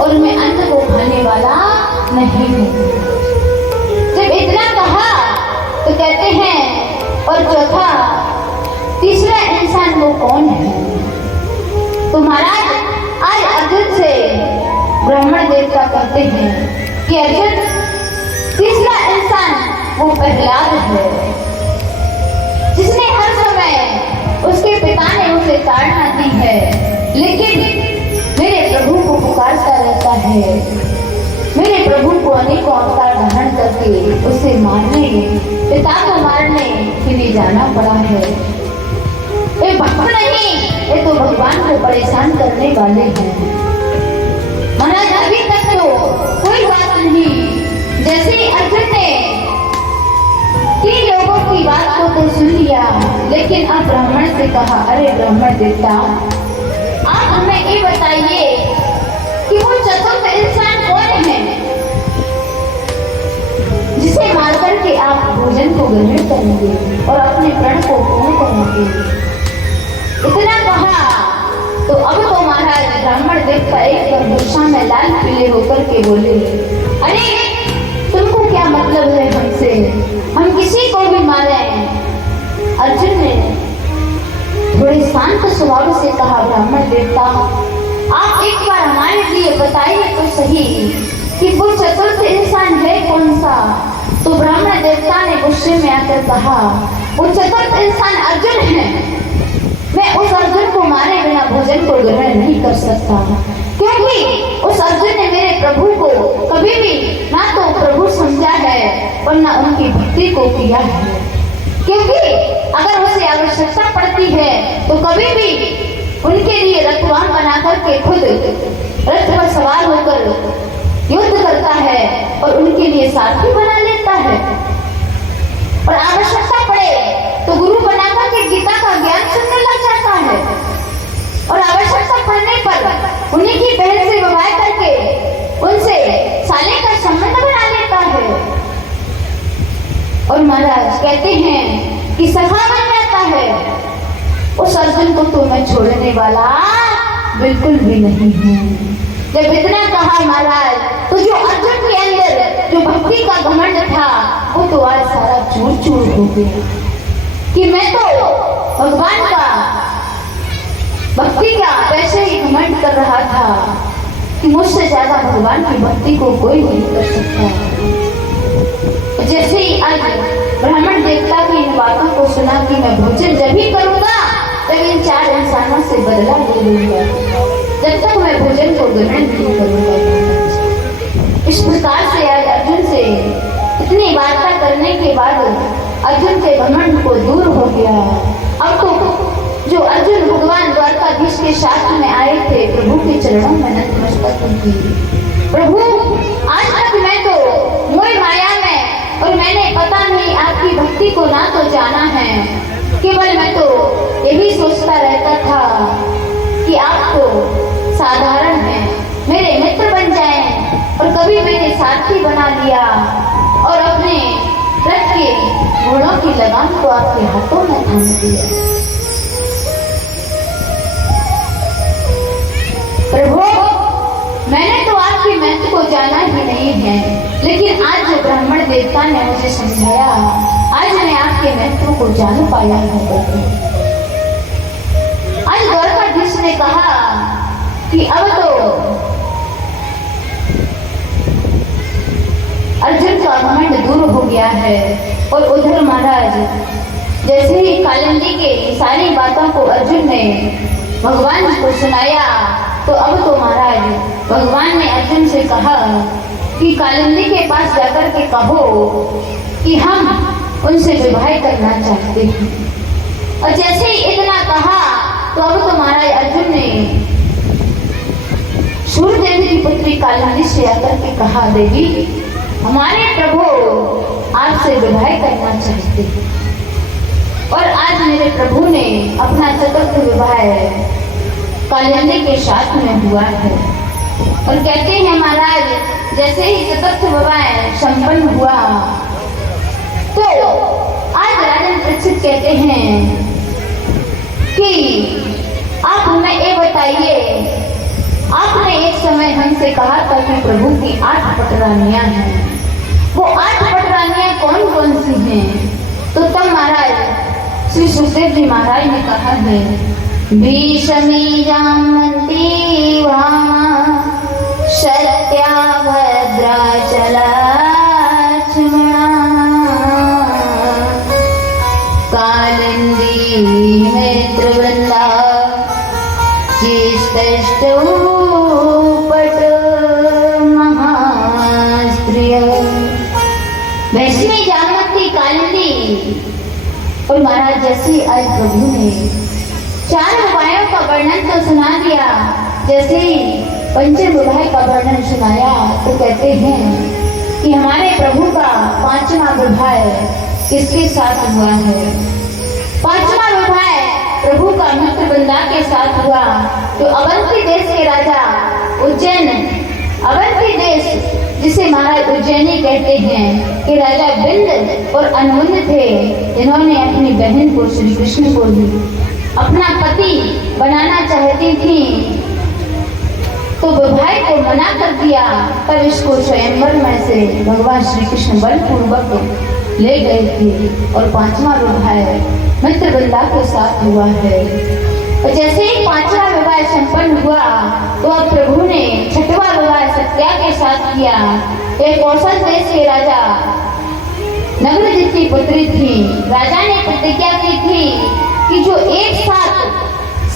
और मैं अन्न को खाने वाला नहीं हूँ। जब इतना कहा तो कहते हैं और चौथा तीसरा इंसान वो कौन है? तो महाराज आज अर्जुन से ब्राह्मण देवता कहते हैं कि अर्जुन तीसरा इंसान वो प्रहलाद है, जिसने हर समय उसके पिता ने उसे ताड़ना दी है, लेकिन मेरे प्रभु को पुकारता रहता है। मेरे प्रभु को अनेकों अवतार धारण करके उसे मारने, पिता को मारने के लिए जाना पड़ा है। ये भक्त नहीं, ये तो भगवान को परेशान करने वाले हैं। महाराज अभी तक तो कोई बात नहीं, जैसे अर्जुन ने 3 लोगों की बात को तो सुन लिया, लेकिन अब ब्राह्मण से कहा, अरे ब्राह्मण देवता, आप हमें ये बताइए कि वो चतुर्थ इंसान कौन है जिसे मार करके आप भोजन को ग्रहण करेंगे और अपने प्रण को पूर्ण करेंगे। इतना कहा तो अब तो महाराज ब्राह्मण देवता एकदम गुस्सा में लाल पीले होकर के बोले, अरे तुमको क्या मतलब है हमसे? हम किसी को भी मारे? अर्जुन ने थोड़े शांत स्वभाव से कहा, ब्राह्मण देवता, आप एक बार हमारे लिए बताइए तो सही कि वो चतुर्थ इंसान है कौन सा? तो ब्राह्मण देवता ने गुस्से में आकर कहा, वो चतुर्थ इंसान अर्जुन है। मैं उस अर्जुन को मारे बिना भोजन को ग्रहण नहीं कर सकता, क्योंकि उस अर्जुन ने मेरे प्रभु को कभी भी ना तो प्रभु समझा है और ना उनकी भक्ति को किया है। क्योंकि अगर उसे आवश्यकता पड़ती है तो कभी भी उनके लिए रथवान बनाकर के खुद रथ पर सवार होकर युद्ध करता है और उनके लिए साथी बना लेता है। और आवश्यकता पड़े तो गुरु बनाकर के गीता का ज्ञान सुनने लग जाता है और आवश्यकता पड़ने पर उन्हीं की बहन से विवाह करके उनसे साले का संबंध बना लेता है। और महाराज कहते हैं कि सखा बन जाता है। उस अर्जुन को तो मैं छोड़ने वाला बिल्कुल भी नहीं हूँ। जब इतना कहा महाराज, तो जो अर्जुन के अंदर जो भक्ति का घमंड था वो तो आज सारा चूर चूर हो गया कि मैं तो भगवान का भक्ति का वैसे ही घमंड कर रहा था कि मुझसे ज्यादा भगवान की भक्ति को कोई नहीं कर सकता। जैसे ही आज ब्राह्मण देवता की इन बातों को सुना कि मैं भोजन जब भी करूंगा तब इन 4 इंसानों से बदला ले लूंगा, जब तक मैं भोजन को ग्रहण नहीं करूंगा। इस प्रकार से आज अर्जुन से इतनी वार्ता करने के बाद अर्जुन के घमंड को दूर हो गया। अब तो जो अर्जुन भगवान द्वारकाधीश के साथ में आए थे, प्रभु के चरणों में नतमस्तक की, प्रभु आज तक मैं तो मोह माया में और मैंने पता नहीं आपकी भक्ति को ना तो जाना है, केवल मैं तो यही सोचता रहता था कि आप तो साधारण हैं, मेरे मित्र बन जाएं और कभी मेरे साथी बना लिया और अपने रथ के घोड़ों की लगाम को आपके हाथों में थाम दिया। प्रभु मैंने तो आपकी महत्व को जाना ही नहीं है, लेकिन आज जो ब्राह्मण देवता ने मुझे समझाया, आज मैं आपके महत्व को जान पाया है। आज द्वारकाधीश ने कहा कि अब तो अर्जुन का घमंड दूर हो गया है। और उधर महाराज जैसे ही कालिंदी के सारी बातों को अर्जुन ने भगवान को सुनाया, तो अब तो महाराज भगवान ने अर्जुन से कहा कि कालिंदी के पास जाकर के कहो कि हम उनसे विवाह करना चाहते हैं। और जैसे ही इतना कहा तो अब तो महाराज अर्जुन ने सूर्यदेव की पुत्री कालिंदी से आकर के कहा, देवी हमारे प्रभु आपसे विवाह करना चाहते हैं। और आज मेरे प्रभु ने अपना चतुर्थ विवाह कालिंदी के साथ में हुआ है। और कहते हैं महाराज जैसे ही चतुर्थ विवाह संपन्न हुआ तो आज राजन परीक्षित कहते हैं कि आप हमें ये बताइए आपने एक समय हमसे कहा था कि प्रभु की 8 पटरानियां हैं। वो 8 पटरानियां कौन कौन सी हैं? तो तब महाराज श्री सुखदेव जी महाराज ने कहा है, भीष्मी जामवंती वामा सत्या भद्रा चला कालिंदी मित्रवृंदा पट महास्त्रिय। भीष्मी जामवंती कालिंदी। और महाराज जैसे आज प्रभु ने 4 उपायों का वर्णन तो सुना दिया, जैसे पंचम विवाह का वर्णन सुनाया, तो कहते हैं कि हमारे प्रभु का 5वां विवाह किसके साथ हुआ है? 5वां विवाह प्रभु का मित्रवृंदा के साथ हुआ। तो अवंती देश के राजा उज्जैन, अवंती देश जिसे महाराज उज्जैनी कहते हैं, कि राजा बिंद और अनमुंद थे, जिन्होंने अपनी बहन को श्री कृष्ण को ही अपना पति बनाना चाहती थी, तो विवाह को मना कर दिया। तब इसको स्वयंवर में से भगवान श्री कृष्ण बलपूर्वक ले गए थे और 5वां विवाह मित्रवृंदा के साथ हुआ है। और जैसे ही 5वां विवाह संपन्न हुआ, तो अब प्रभु ने 6वां विवाह सत्या के साथ किया। एक कौशल देश के राजा नग्नजित की पुत्री थी। राजा ने प्रतिज्ञा की थी कि जो एक साथ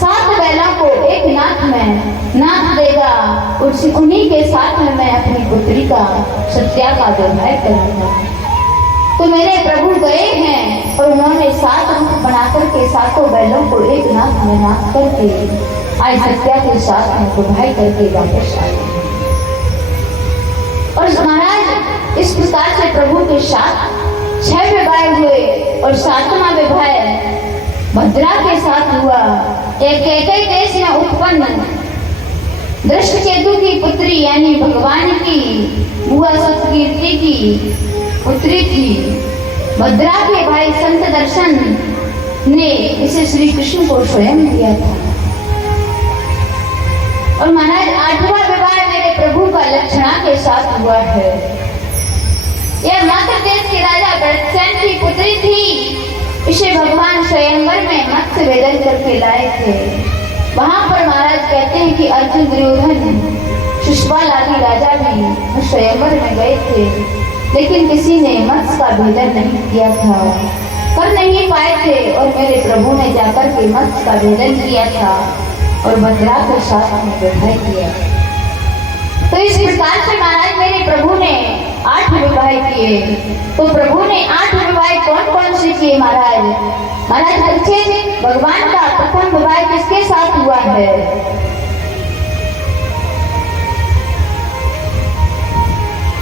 7 बैलों को एक नाथ में नाथ देगा, उन्हीं के साथ में मैं अपनी पुत्री का सत्या का विवाह करूंगा। तो मेरे प्रभु गए हैं और उन्होंने 7 रूप बनाकर के 7 बैलों को एक नाथ में नाथ करके आज सत्या के साथ में विवाह करके वापस आए। और महाराज इस प्रकार से प्रभु के साथ 6 विवाह हुए और 7वां विवाह भद्रा के साथ हुआ। एक देश में उत्पन्न दृष्टकेतु की पुत्री यानी भगवान की बुआ सतकीर्ति की पुत्री थी। भद्रा के भाई संत दर्शन ने इसे श्री कृष्ण को स्वयं दिया था। और महाराज 8वां विवाह मेरे प्रभु का लक्षणा के साथ हुआ है। यह मध्य देश के राजा भरतसेन की पुत्री थी। इसे भगवान स्वयंवर में मत्स्य वेदन करके लाए थे। वहां पर महाराज कहते हैं कि अर्जुन, दुर्योधन, शिशुपाल आदि राजा भी स्वयंवर में गए थे, लेकिन किसी ने मत्स्य का भेदन नहीं किया था, कर नहीं पाए थे। और मेरे प्रभु ने जाकर के मत्स्य का भेदन किया था और भद्रा के साथ में विवाह किया। तो इस प्रकार से महाराज मेरे प्रभु ने 8 विवाह किए। तो प्रभु ने 8 विवाह कौन कौन से किए महाराज? महाराज पूछे भगवान का प्रथम विवाह किसके साथ हुआ है?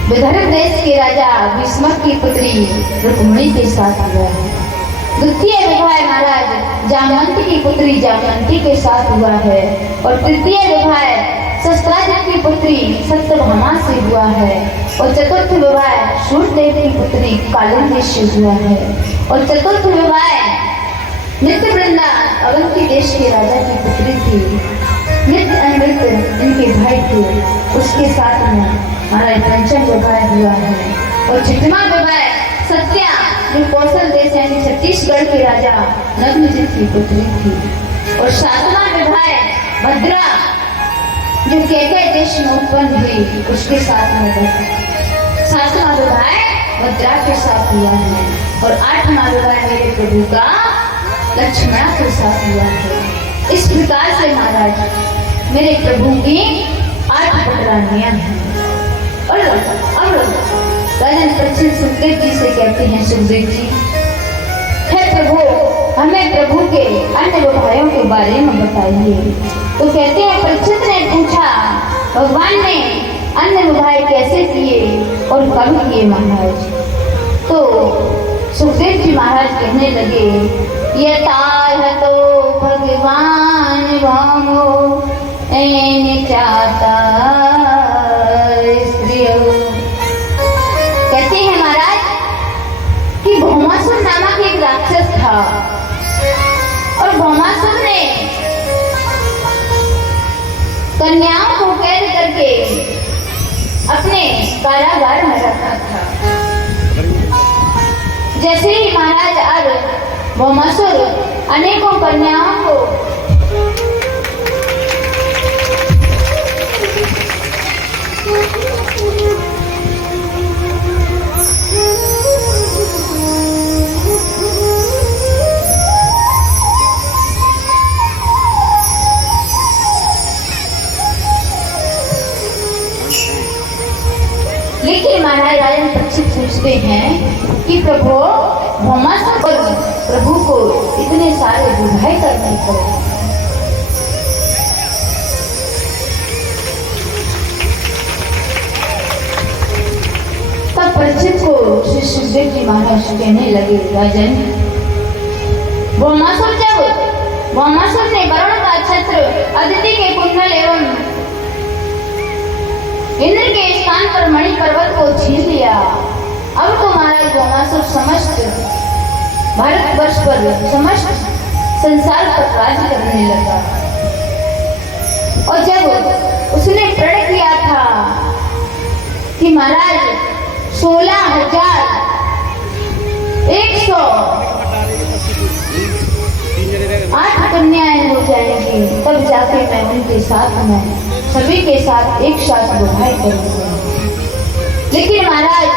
विदर्भ देश के राजा भीष्मक की पुत्री रुक्मिणी के साथ हुआ है। द्वितीय विवाह महाराज जामवंती की पुत्री जामवंती के साथ हुआ है। और तृतीय विवाह शस्त्राजित की पुत्री सत्यभामा से हुआ है। और चतुर्थ विवाह सूर्यदेव की पुत्री कालिंदी से हुआ है। और चतुर्थ विवाह नित्यवृंदा अवंती देश के राजा की पुत्री थी। नित्य अनृत इनके भाई थे, उसके साथ में महाराज पंचम विवाह हुआ है। और 6वां विवाह सत्या जो कौशल देश यानी छत्तीसगढ़ के राजा नग्नजित की पुत्री थी। और 7वां विवाह भद्रा जो कैके देश में उत्पन्न हुई, उसके साथ में 7वां विवाह भद्रा के साथ हुआ है। और 8वां विवाह मेरे प्रभु का लक्ष्मणा के साथ हुआ है। इस प्रकार से महाराज मेरे प्रभु की 8 पटरानियां हैं। और अब राजन परीक्षित सुखदेव जी से कहते हैं, सुखदेव जी, हे प्रभु, हमें प्रभु के अन्य विवाहों के बारे में बताइए। तो कहते हैं, परीक्षित ने पूछा, भगवान ने अन्य विवाह कैसे किए और कब किए महाराज? तो सुखदेव जी महाराज कहने लगे, यथा तो भगवान भामो ऐन चाहता कहते हैं महाराज कि भौमासुर नामक एक राक्षस था। और भौमासुर ने कन्याओं को कारागार में रखा था। जैसे ही महाराज अब भौमासुर अनेकों कन्याओं को लेकिन महाराज राजन पक्षी पूछते हैं कि प्रभु भौमासुर प्रभु को इतने सारे विवाह करने पड़े। तब परीक्षित को श्री सुखदेव जी महाराज कहने लगे, राजन भौमासुर ने वरुण का छत्र, अदिति के कुंडल एवं इंद्र के स्थान पर मणि पर्वत को छीन लिया। अब तो महाराज भौमासुर समस्त भारतवर्ष पर, समस्त संसार पर राज्य करने लगा। और जब उसने प्रण किया था कि महाराज 16,108 कन्याएं हो जाएंगी, तब जाके मैं उनके साथ में सभी के साथ एक साथ विवाह करूंगा। लेकिन महाराज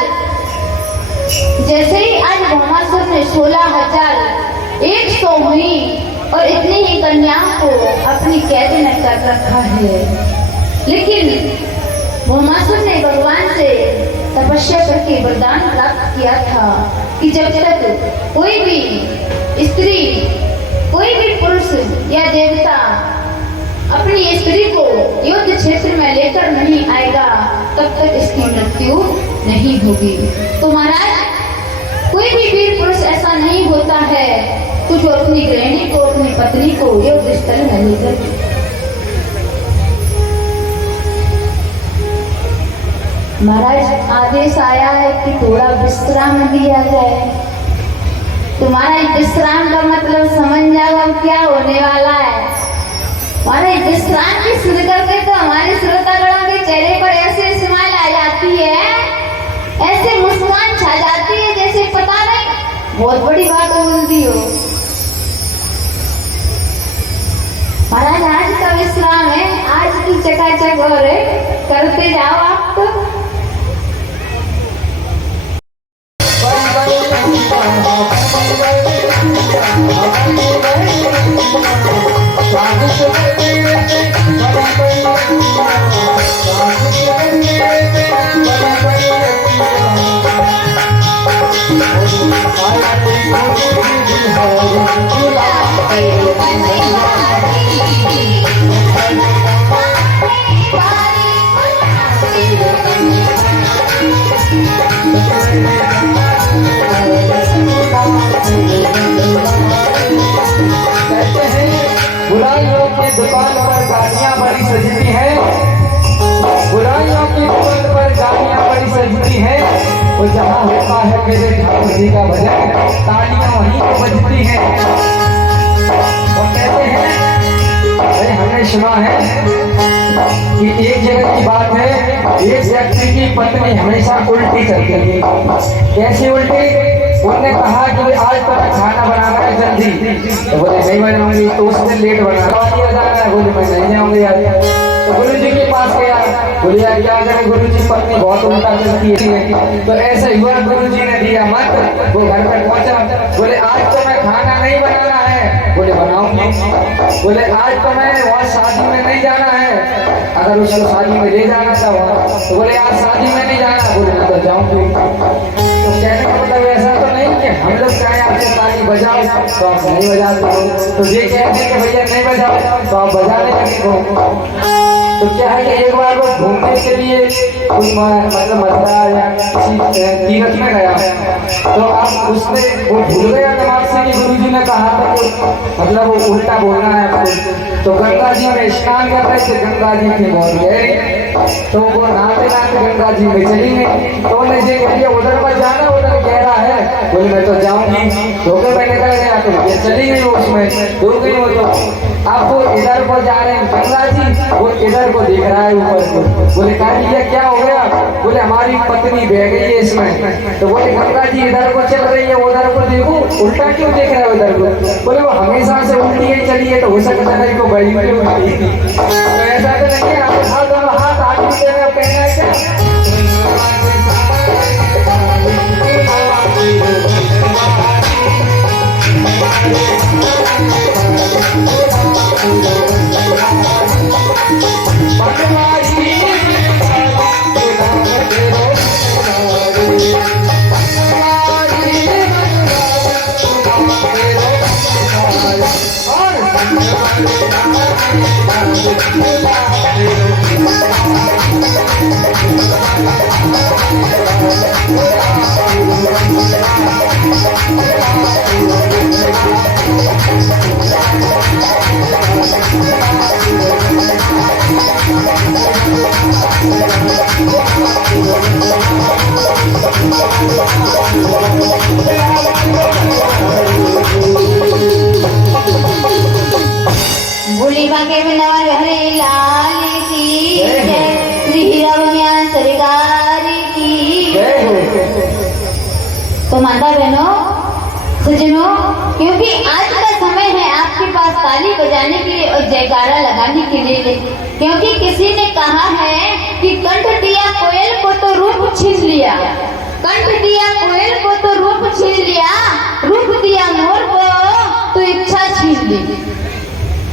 जैसे ही आज भौमासुर ने 16,100 हुई और इतनी ही कन्याओं को अपनी कैद में कर रखा है। लेकिन भौमासुर ने भगवान से तपस्या करके वरदान प्राप्त किया था कि जब तक कोई भी स्त्री, कोई भी पुरुष या देवता अपनी स्त्री को युद्ध क्षेत्र में लेकर नहीं आएगा, तब तक इसकी मृत्यु नहीं होगी। तो महाराज कोई भी वीर पुरुष ऐसा नहीं होता है कि जो अपनी गृहिणी को, अपनी पत्नी को युद्ध स्थल में लेकर। महाराज आदेश आया है कि थोड़ा विश्राम दिया जाए। तुम्हारा विश्राम का मतलब समझ जाओ अब क्या होने वाला है। हमारे विश्राम की सुन करके तो हमारे श्रोतागणों के चेहरे पर ऐसे स्माइल आ जाती है, ऐसे मुस्कान छा जाती है जैसे पता नहीं बहुत बड़ी बात बोलती हो। महाराज आज का विश्राम है, आज की चकाचक और करते जाओ आप तो। बुराइयों की दुकान पर गाड़ियां बड़ी सजती हैं, बुराइयों की दुकान पर गाड़ियां बड़ी सजती हैं। वो जहाँ होता है मेरे ठाकुर जी का भजन, तालियां वहीं तो बजती हैं। और कहते हैं, अरे हमने सुना है कि एक जगह की बात है, एक व्यक्ति की पत्नी हमेशा उल्टी चलती है। कैसी उल्टी? उन्होंने कहा कि आज तो खाना बनाना है जल्दी, तो बोले नहीं बनाऊंगी। तो उसने लेट बनाना जाना है, बोले मैं नहीं जाऊंगी यार। तो गुरु जी के पास गया, बोले यार क्या करें, गुरु जी पत्नी बहुत उल्टा चलती है। तो ऐसे हुआ, गुरु जी ने दिया मत। वो घर पर पहुंचा, बोले आज तो मैं खाना नहीं बनाना है, बोले बनाऊंगी। बोले आज तो मैं वहाँ शादी में नहीं जाना है, अगर उसको शादी में ले जाना था वहाँ, तो बोले आज शादी में नहीं जाना, बोले मैं तो जाऊंगी। तो कहने का मतलब ऐसा तो नहीं कि हम लोग चाहे आपसे ताली बजाओ तो आप नहीं बजाते हो, तो ये कहते हैं कि भैया नहीं बजाओ तो आप बजाने लगे हो। तो क्या है कि एक बार वो घूमने के लिए कुछ मतलब मथुरा या किसी तीर्थ में गया, तो आप उसने वो भूल गया दिमाग से कि गुरु जी ने कहा था कि मतलब वो उल्टा बोलना है आपको। तो गंगा जी में स्नान कर रहे थे, गंगा जी थी बहुत गहरी, तो वो नाते नाते गंगा जी में चली गई। तो उन्हें ये कह दिया उधर मत जाना, उधर गहरा है। बोले मैं तो जाऊंगी। धोखे में निकल गया तो ये चली गई, उसमें डूब गई वो। तो अब वो इधर को जा रहे हैं गंगा जी, वो इधर को देख रहा है ऊपर को। बोले कहा ये क्या हो गया? बोले हमारी पत्नी बह गई है इसमें। तो बोले गंगा जी इधर को चल रही है, उधर को देखो, उल्टा क्यों देख रहा है उधर को? बोले वो हमेशा से उल्टी ही चली है, तो हो सकता है इसको बड़ी क्यों हुई। तो ऐसा तो नहीं है, आप हाथ दोनों हाथ आगे की तरफ कहना है क्या? तो माता बहनों, सज्जनों, क्योंकि आज का समय है आपके पास ताली बजाने के लिए और जयकारा लगाने के लिए, क्योंकि किसी ने कहा है कि कंठ दिया कोयल को तो रूप छीन लिया, कंठ दिया कोयल को तो रूप छीन लिया, रूप दिया मोर को तो इच्छा छीन ली,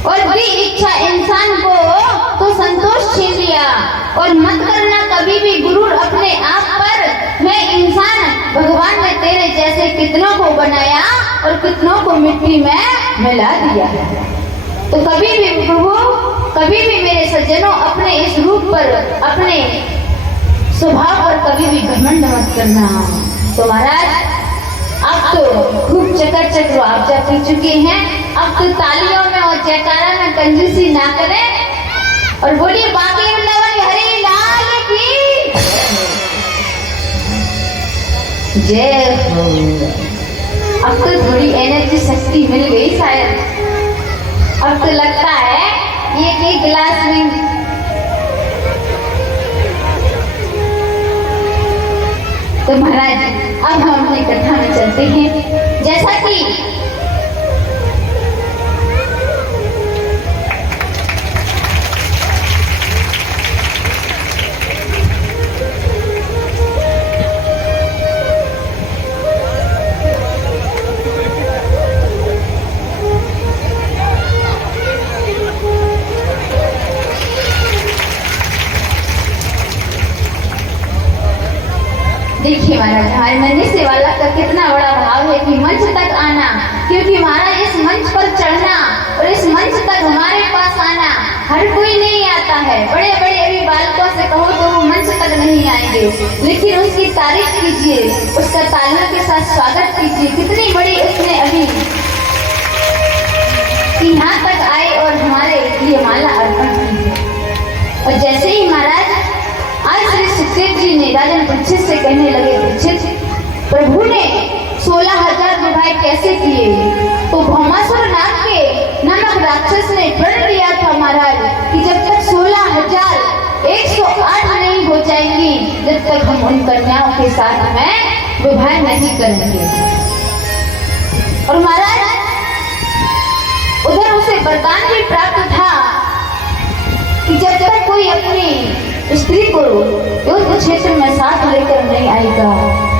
और भी इच्छा इंसान को तो संतोष छीन लिया। और मत करना कभी भी गुरूर अपने आप पर, मैं इंसान, भगवान ने तेरे जैसे कितनों को बनाया और कितनों को मिट्टी में मिला दिया। तो कभी भी प्रभु, कभी भी मेरे सज्जनों अपने इस रूप पर, अपने स्वभाव पर कभी भी घमंड मत करना। तो महाराज अब तो खूब चकाचक मुआवजा पी चुके हैं, अब तो तालियों में और जयकारा में कंजूसी ना करें और बोलिए बाकी वृंदावन हरि लाल की जय हो। अब तो थोड़ी एनर्जी शक्ति मिल गई शायद, अब तो लगता है एक गिलास में तो महाराज अब हम अपनी कथा में चलते हैं। जैसा कि देखिए महाराज, हमारे नन्ही से वाला का कितना बड़ा भाव है कि मंच तक आना, क्योंकि महाराज इस मंच पर चढ़ना और इस मंच तक हमारे पास आना हर कोई नहीं आता है। बड़े बड़े अभी बालकों से कहो तो वो मंच तक नहीं आएंगे, लेकिन उसकी तारीफ कीजिए, उसका तालियों के साथ स्वागत कीजिए। कितनी बड़ी उसने अभी यहाँ तक आए और हमारे लिए माला अर्पण की है। और जैसे ही महाराज आज श्री सुखदेव जी ने राजन परीक्षित से कहने लगे, परीक्षित प्रभु ने 16,000 विवाह कैसे किए? तो भौमासुर नामक राक्षस ने प्रण लिया था महाराज कि जब तक 16,108 नहीं हो जाएंगी जब तक हम उन कन्याओं के साथ में विवाह नहीं करेंगे। और महाराज उधर उसे वरदान भी प्राप्त था कि जब तक कोई अपनी स्त्री को युद्ध क्षेत्र में साथ लेकर नहीं आएगा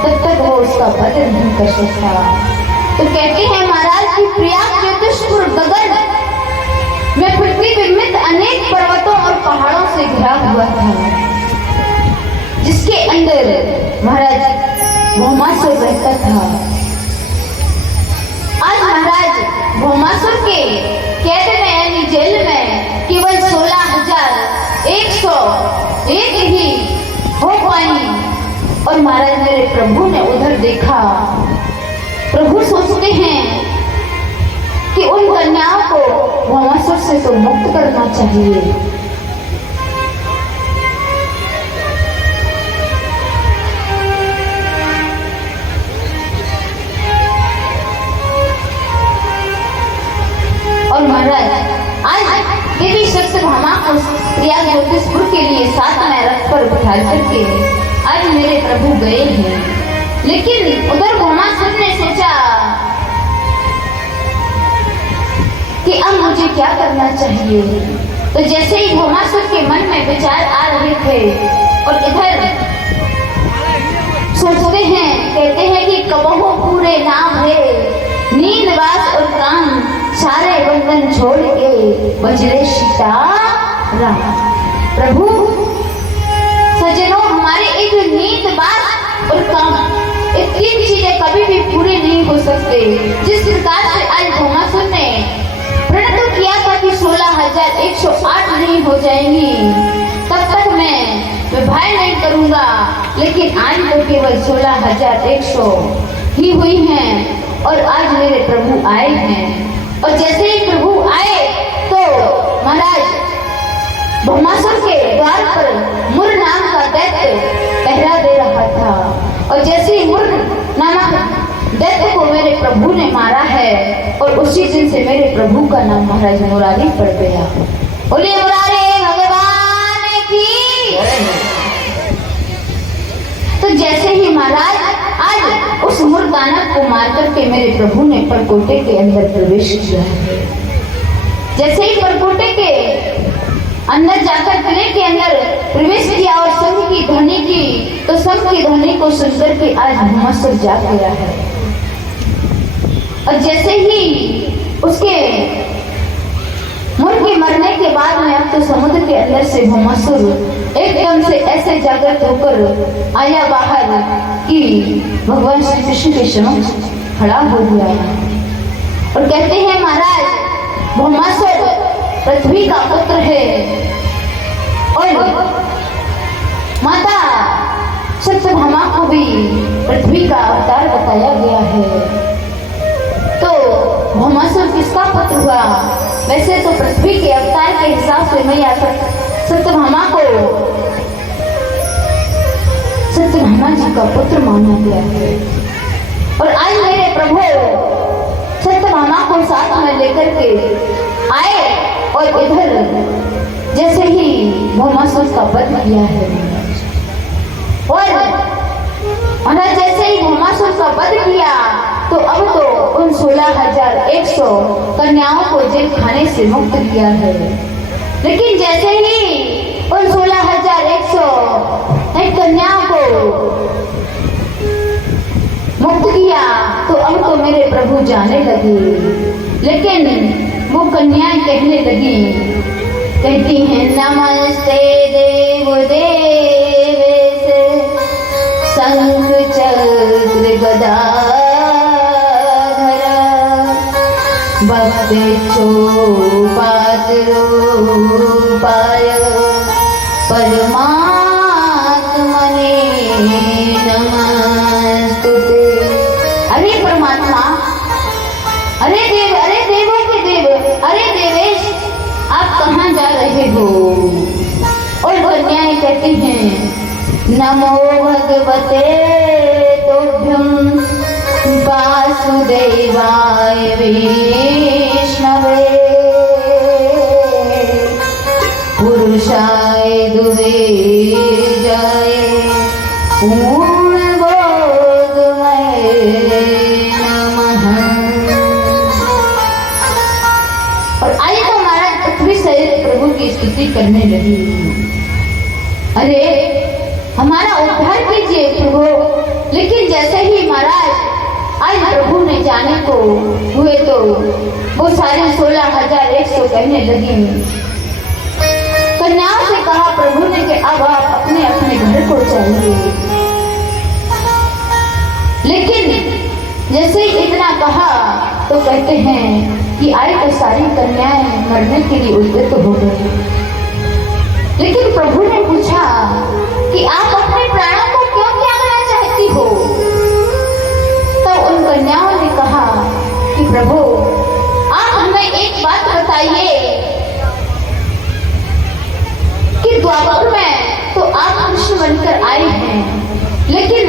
तब तक वो उसका वध नहीं कर सकता। तो कहते हैं महाराज की प्रयाग ज्योतिषपुर गगन में पृथ्वी विमित अनेक पर्वतों और पहाड़ों से घिरा हुआ था, जिसके अंदर महाराज भौमासुर रहता था। आज महाराज भौमासुर के कैद में यानी जेल में केवल 16,101 ही हो पाई। और महाराज मेरे प्रभु ने उधर देखा, प्रभु सोचते हैं कि उन कन्याओं को भौमासुर से तो मुक्त करना चाहिए। उठा करके आज मेरे प्रभु गए हैं। लेकिन उधर भौमासुर ने सोचा कि अब मुझे क्या करना चाहिए। तो जैसे ही भौमासुर के मन में विचार आ रहे थे और इधर सोचते हैं, कहते हैं कि कबहू पूरे नाम है नींद बास और काम सारे बंधन छोड़ के बजरे सीताराम। प्रभु सज्जनों, हमारे एक नींद बास और काम, ये तीन चीजें कभी भी पूरी नहीं हो सकते। जिस प्रकार से आज भौमासुर ने प्रण तो किया था कि 16,108 नहीं हो जाएंगी, तब तक मैं विवाह नहीं करूंगा, लेकिन आज तो केवल 16,100 ही हुई हैं और आज मेरे प्रभु आए हैं। और जैसे ही प्रभु आए तो महाराज भौमासुर के द्वार पर मुर नाम का दैत्य पहरा दे रहा था और जैसे ही मुर नामक दैत्य को मेरे प्रभु ने मारा है और उसी दिन से मेरे प्रभु का नाम महाराज मुरारी पड़ गया। बोले मुरारी भगवान की। तो जैसे ही महाराज आज उस मुर्दानव को मार करके मेरे प्रभु ने परकोटे के अंदर प्रवेश किया। जैसे ही परकोटे के अंदर जाकर किले के अंदर प्रवेश किया और शंख की ध्वनि की, तो शंख की ध्वनि को सुनकर के आज भौमासुर जाग गया है। और जैसे ही उसके मुर के मरने के बाद में अब तो समुद्र के अंदर से भौमासुर एकदम से ऐसे जागृत होकर आया बाहर कि भगवान श्री कृष्ण के समक्ष खड़ा हो गया और कहते हैं, महाराज भौमासुर पृथ्वी का पुत्र है और माता सत्यभामा को भी पृथ्वी का अवतार बताया गया है। तो भौमासुर किसका पुत्र हुआ? वैसे तो पृथ्वी के अवतार के हिसाब से मैया सत्यभामा को सत्यभामा जी का पुत्र माना गया है। और आज मेरे प्रभु सत्यभामा को साथ में लेकर के आए और इधर जैसे ही भौमासुर का वध किया है और जैसे ही भौमासुर का वध किया तो अब तो उन 16,100 कन्याओं को जेल खाने से मुक्त किया है। लेकिन जैसे ही उन 16,100 कन्याओं को मुक्त किया तो अब तो मेरे प्रभु जाने लगे। लेकिन वो कन्याएं कहने लगी, कहती हैं, नमस्ते देव देवेश शंख चक्र गदा भक्त चोपात्र रूपाय परमात्मने नमस्तुते। अरे परमात्मा, अरे देव, अरे देवों के देव, अरे देवेश, आप कहाँ जा रहे हो? और कन्याएं कहती हैं, नमो भगवते तोभ्यं वासुदेवाय विष्णवे पुरुषाय दुर्वेजाय पूर्ण बोधमय नमः। और आज तो महाराज पृथ्वी सहित प्रभु की स्तुति करने लगी। अरे हमारा उद्धार कीजिए प्रभु। लेकिन जैसे ही महाराज आज प्रभु ने जाने को हुए तो वो सारे 16,100 कहने लगी। कन्याओं से कहा प्रभु ने कि अब आप अपने अपने घर को चलिए। लेकिन जैसे ही इतना कहा तो कहते हैं कि आई तो सारी कन्याएं मरने के लिए उद्यत हो गई। लेकिन प्रभु ने पूछा कि आप अपने प्राणों को क्यों त्यागना चाहती हो? तो उन कन्याओं ने कहा कि प्रभु आप हमें एक बात बताइए कि द्वापर में तो आप कृष्ण बनकर आए हैं, लेकिन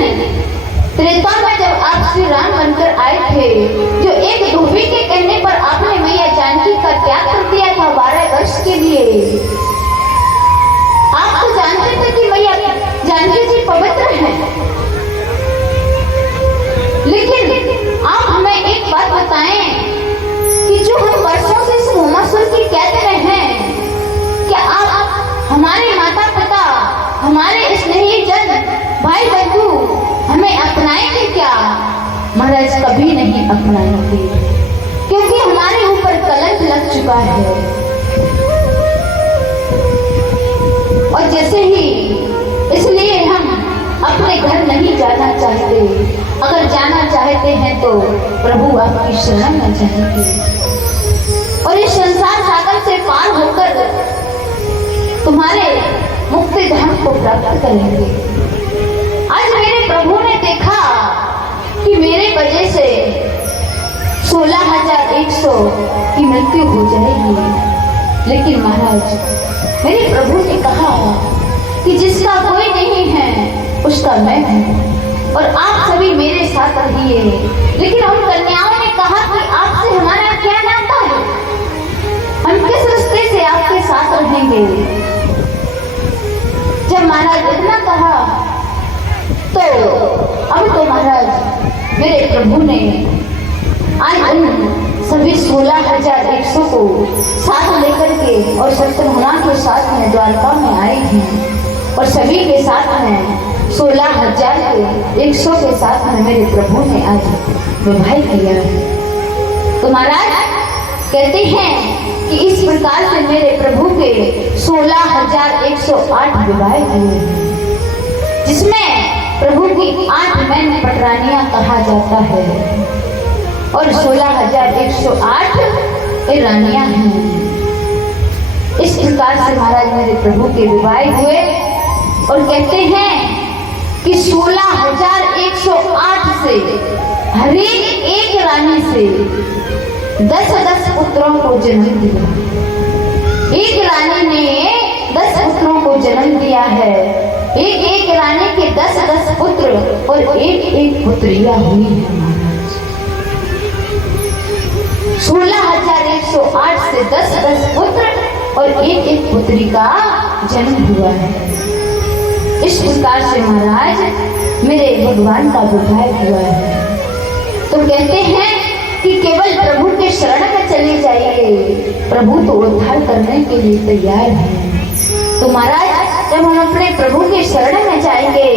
त्रेता में जब आप श्री राम बनकर आए थे, जो एक धोबी के कहने पर आपने मैया जानकी का त्याग कर दिया था 12 वर्ष के लिए। आप तो जानते थे कि मैया महाराज कभी नहीं अपनाएंगे, क्योंकि हमारे ऊपर कलंक लग चुका है। और जैसे ही इसलिए हम अपने घर नहीं जाना चाहते। अगर जाना चाहते हैं तो प्रभु आपकी शरण में जाएंगे और इस संसार सागर से पार होकर तुम्हारे मुक्ति धाम को प्राप्त करेंगे। आज मेरे प्रभु ने देखा कि मेरे वजह से 16,100 की मृत्यु हो जाएगी, लेकिन महाराज मेरे प्रभु ने कहा कि जिसका कोई नहीं है उसका मैं हूँ और आप सभी मेरे साथ रहिए। लेकिन हम कन्याओं ने कहा कि आपसे हमारा क्या नाता है, हम किस रिश्ते से आपके साथ रहेंगे। जब महाराज इतना कहा तो अब तो महाराज मेरे प्रभु ने आज उन सभी 16,100 को साथ लेकर के और शत्रुघ्न के साथ में द्वारका में आए हैं और सभी के साथ में 16,100 के साथ में मेरे प्रभु ने आज विवाह किया है। तो महाराज कहते हैं कि इस प्रकार से मेरे प्रभु के 16,108 विवाह हुए हैं, जिसमें प्रभु की 8 मैन पटरानियां कहा जाता है और 16,108 रानियां हैं। इस प्रकार से महाराज मेरे प्रभु के विवाह हुए और कहते हैं कि 16,108 से हर एक रानी से 10-10 पुत्रों को जन्म दिया। एक रानी ने 10 पुत्रों को जन्म दिया है। एक रानी के 10-10 पुत्र और एक पुत्रियां हुई है। 16,108 से 10-10 पुत्र और एक पुत्री का जन्म हुआ है। इस प्रकार से महाराज मेरे भगवान का विवाह हुआ है। तो कहते हैं कि केवल प्रभु के शरण में चले जाइए, प्रभु तो उद्धार करने के लिए तैयार है। तो महाराज जब हम अपने प्रभु के शरण में जाएंगे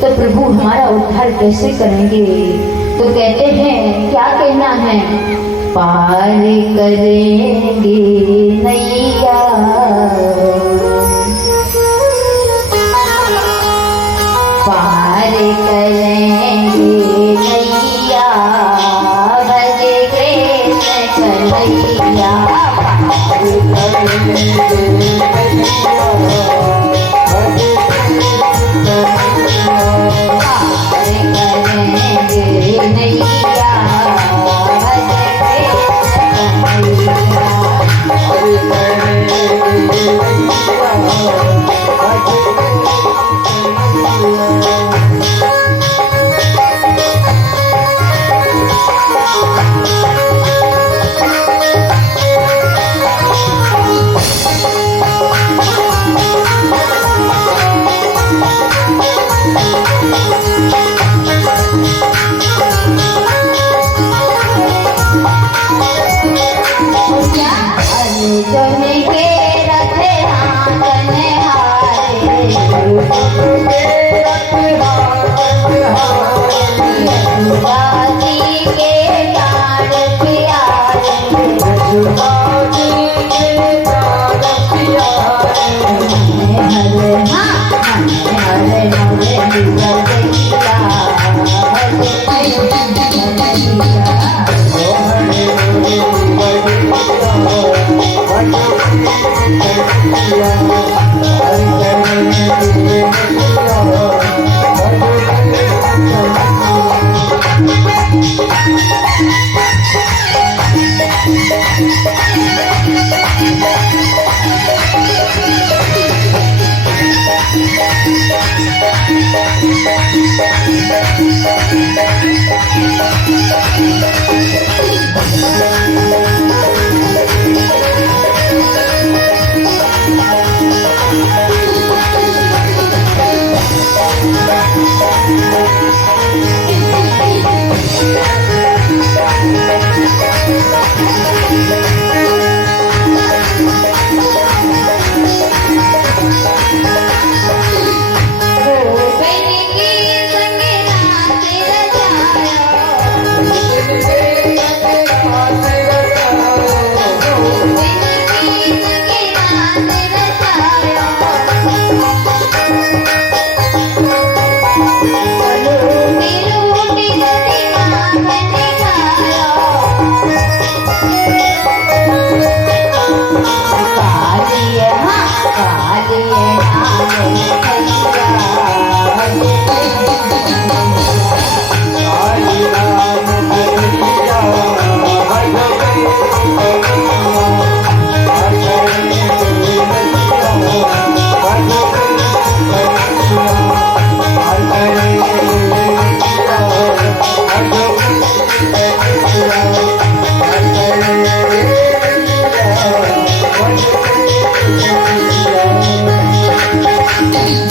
तो प्रभु हमारा उद्धार कैसे करेंगे। तो कहते हैं क्या कहना है, पार करेंगे नैया, पार करेंगे नैया, भज कृष्ण कन्हैया, पार करेंगे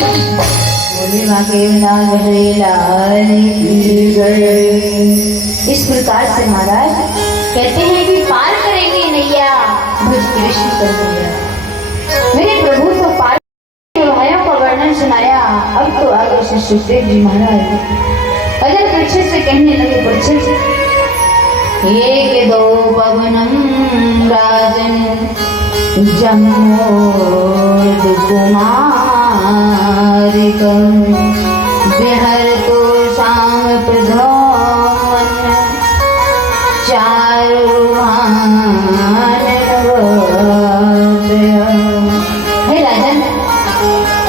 बोले वाके नाग है लाल की जय। इस प्रकार से महाराज कहते हैं कि पार करेंगे नैया मुझ कृष्ण कर दिया। मेरे प्रभु तो पार भाइयों का वर्णन सुनाया। अब तो आगे से सुखदेव जी महाराज अजर परीक्षित से कहने लगे, परीक्षित एक दो पवनम राजन जमोद कुमारिकम बिहर तो शाम प्रधान चारुहान। हे राजन,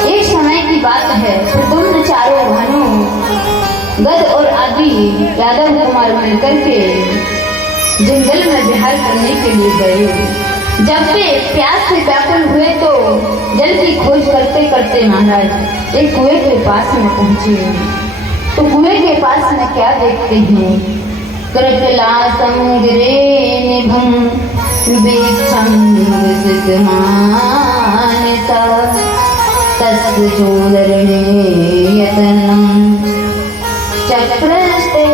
एक समय की बात है, प्रद्युम्न चारों भानु गद और आदि यादव कुमार मिलकर के जंगल में विहार करने के लिए गए। जब वे प्यास से व्याकुल हुए तो जल की खोज करते करते महाराज एक कुएं के पास में पहुंचे। तो कुएं के पास में क्या देखते हैं, कृपला समुद्रे निभं वीक्षं विद्यमानता तस्य चोदरणे यतनं चक्रस्ते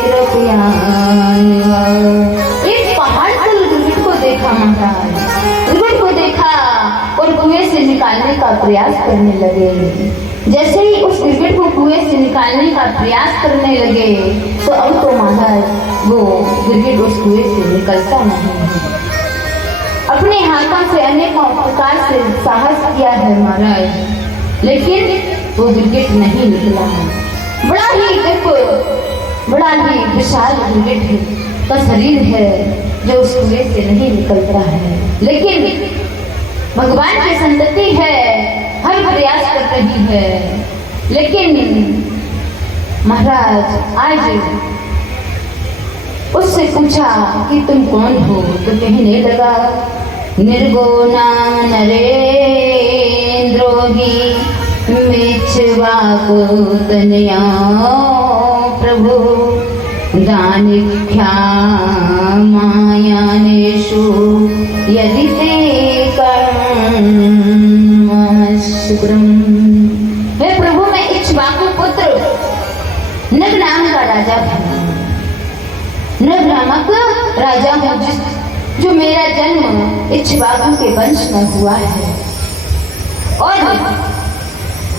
कृपया। एक पहाड़ पर गिरगिट को देखा महाराज, गिरगिट को देखा और कुएं से निकालने का प्रयास करने लगे। जैसे ही उस गिरगिट को कुएं से निकालने का प्रयास करने लगे तो अब तो महाराज वो गिरगिट उस कुएं से निकलता नहीं है। अपने हाथों से अनेकों प्रकार से साहस किया है महाराज, लेकिन वो गिरगिट नहीं निकला। बड़ा ही बड़ा ही विशाल गिरगिट का शरीर है जो उस कुएं से नहीं निकलता है, लेकिन भगवान की संतति है, हर प्रयास कर रही है। लेकिन महाराज आज उससे पूछा कि तुम कौन हो, तो कहने लगा निर्गो नाम नरेन्द्रोही मिच्छवाको तनया प्रभु दानिख्या मायानेषु यदि ते कर्मशुक्रम। हे प्रभु, मैं इक्ष्वाकु पुत्र नग नाम का राजा हूँ, नग नामक राजा हूँ, जो मेरा जन्म इक्ष्वाकु के वंश में हुआ है। और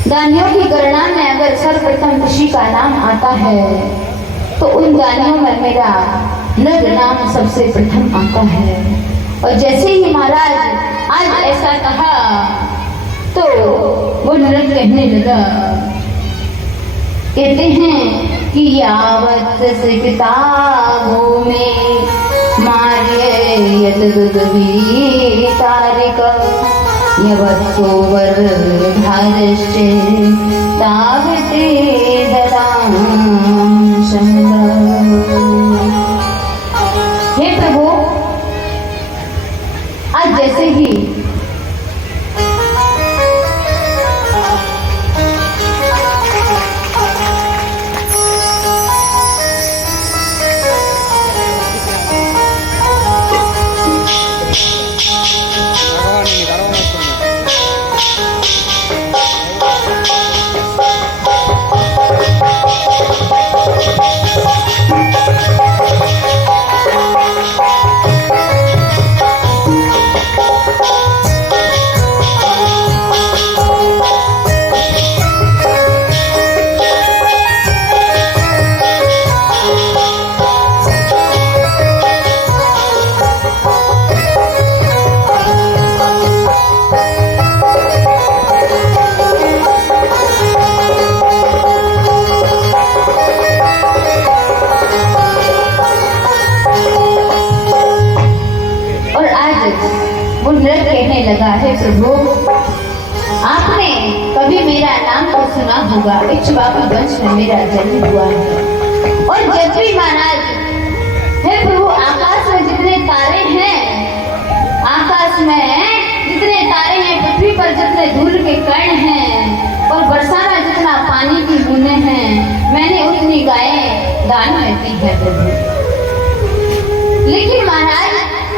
दानियों की गणना में अगर सर्वप्रथम किसी का नाम आता है तो उन दानियों में मेरा नग नाम सबसे प्रथम आता है। और जैसे ही महाराज आज ऐसा कहा तो वो नृग कहने लगा, कहते हैं कि यावत सिकतागो में मार्य यतदुदवीतारिक यवत्सोवर धारश्चे तावते ददाम शंकर। हे प्रभु, आज जैसे ही लगा है, प्रभु आपने कभी मेरा नाम तो सुना होगा, इक्ष्वाकु वंश में मेरा जन्म हुआ है। और जब भी महाराज, हे प्रभु, आकाश में जितने तारे हैं, आकाश में जितने तारे हैं, पृथ्वी पर जितने धूल के कण हैं और बरसाना जितना पानी की बूंदें हैं, मैंने उतनी गायें दान में दी है प्रभु। लेकिन महाराज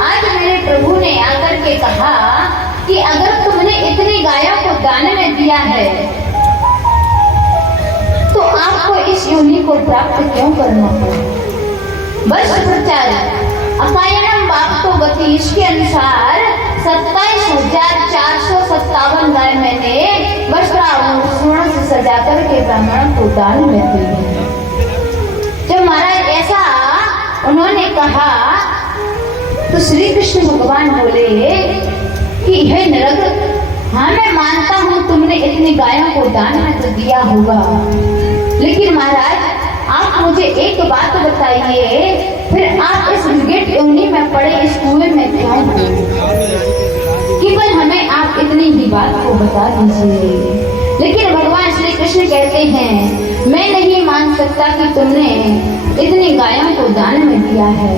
आज मेरे प्रभु ने आकर के कहा कि अगर तुमने इतनी गायों को दान में दिया है इस योनि को प्राप्त क्यों करना पड़ा। बस प्रचार अकायनम बाप तो गति इसके अनुसार 27,457 गाय मैंने वस्त्राभूषण स्वर्ण से सजा करके ब्राह्मण को दान में दी। जब महाराज ऐसा उन्होंने कहा तो श्री कृष्ण भगवान बोले कि हे नरक, हाँ मैं मानता हूँ तुमने इतनी गायों को दान में तो दिया होगा, लेकिन महाराज आप मुझे एक बात बताइए, फिर आप इस विकट योनि में पड़े इस कुएं में क्यों? केवल हमें आप इतनी ही बात को बता दीजिए। लेकिन भगवान श्री कृष्ण कहते हैं मैं नहीं मान सकता कि तुमने इतनी गायों को दान में दिया है।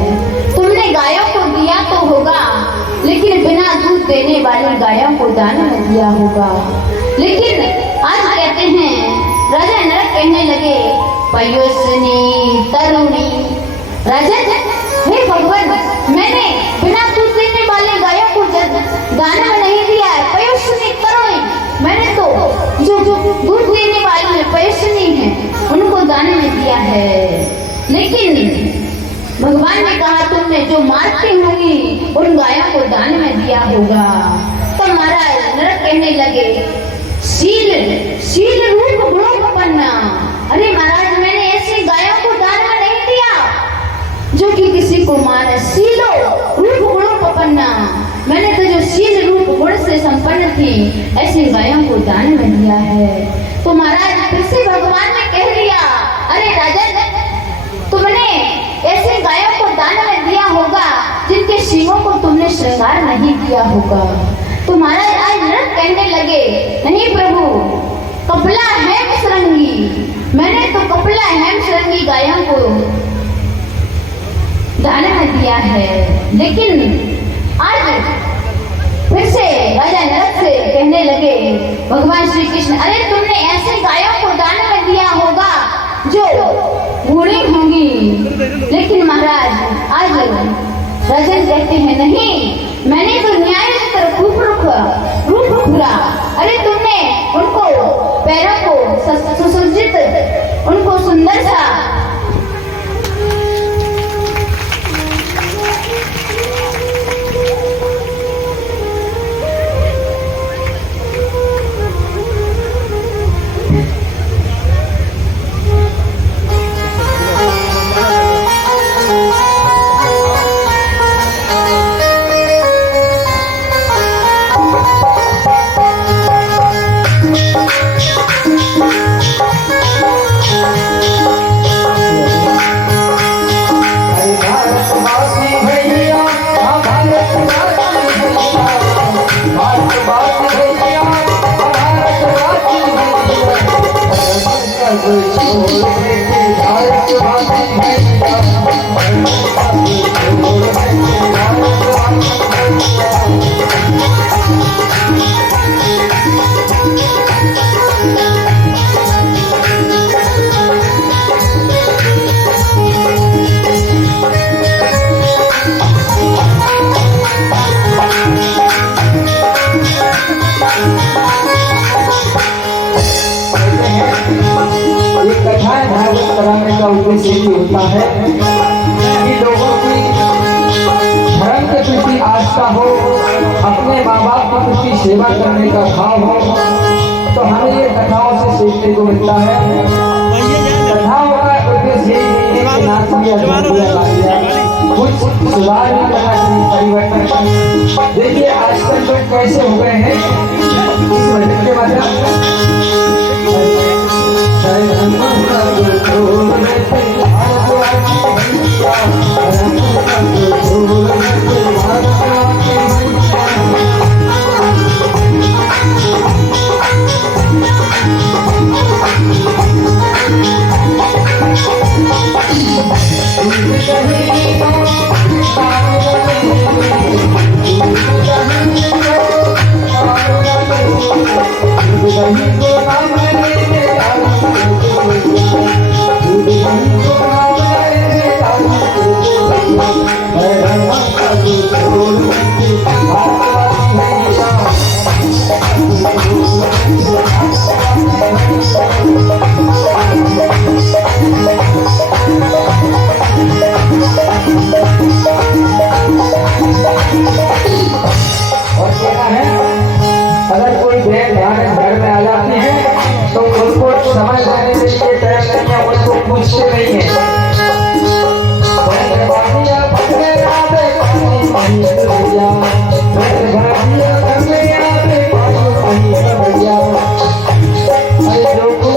तुमने गायों को दिया तो होगा, लेकिन बिना दूध देने वाली गायों को दान में दिया होगा। लेकिन आज कहते हैं राजा नरक कहने लगे पयोसनी तरुणी, राजा हे भगवान मैंने बिना दूध देने वाले गायों को दाना नहीं दिया है। पयोसनी तरुणी मैंने तो जो दूध देने वाली है पयोसनी है उनको दाने में दिया है। लेकिन भगवान ने कहा तुमने जो मारती होंगी उन गायों को दान में दिया होगा। तो महाराज नरक कहने लगे शील शील रूप गुणोपन्ना, अरे महाराज मैंने ऐसी गायों को दान में नहीं दिया जो कि किसी को मारे। शीलो रूप गुणोपन्ना, मैंने तो जो शील रूप गुण से संपन्न थी ऐसी गायों को दान में दिया है। तो महाराज फिर से भगवान ने कह दिया अरे राजा तुमने ऐसी गायों को दान में दिया होगा जिनके सींगों को तुमने श्रृंगार नहीं किया होगा। तो महाराज आज नरक कहने लगे नहीं प्रभु, कपिला हेम श्रृंगी, मैंने तो कपिला हेम श्रृंगी गायों को दान में दिया है। लेकिन आज फिर से राजा नरक से कहने लगे भगवान श्री कृष्ण अरे तुमने ऐसे गायों को दान में दिया होगा जो बूढ़ी होंगी। लेकिन महाराज आज राजन कहते हैं नहीं, मैंने तो न्याय रूप खुरा, अरे तुमने उनको पैरों को सुसज्जित उनको सुंदर सा होता है कि लोगों की धर्म के प्रति आस्था हो, अपने माँ बाप के प्रति सेवा करने का भाव हो, तो हमें ये कथाओं से सीखने को मिलता है। कथाओं का उद्देश्य कुछ सुधार भी करना चाहिए, परिवर्तन। देखिए आजकल लोग कैसे हो गए हैं इस भजन के माध्यम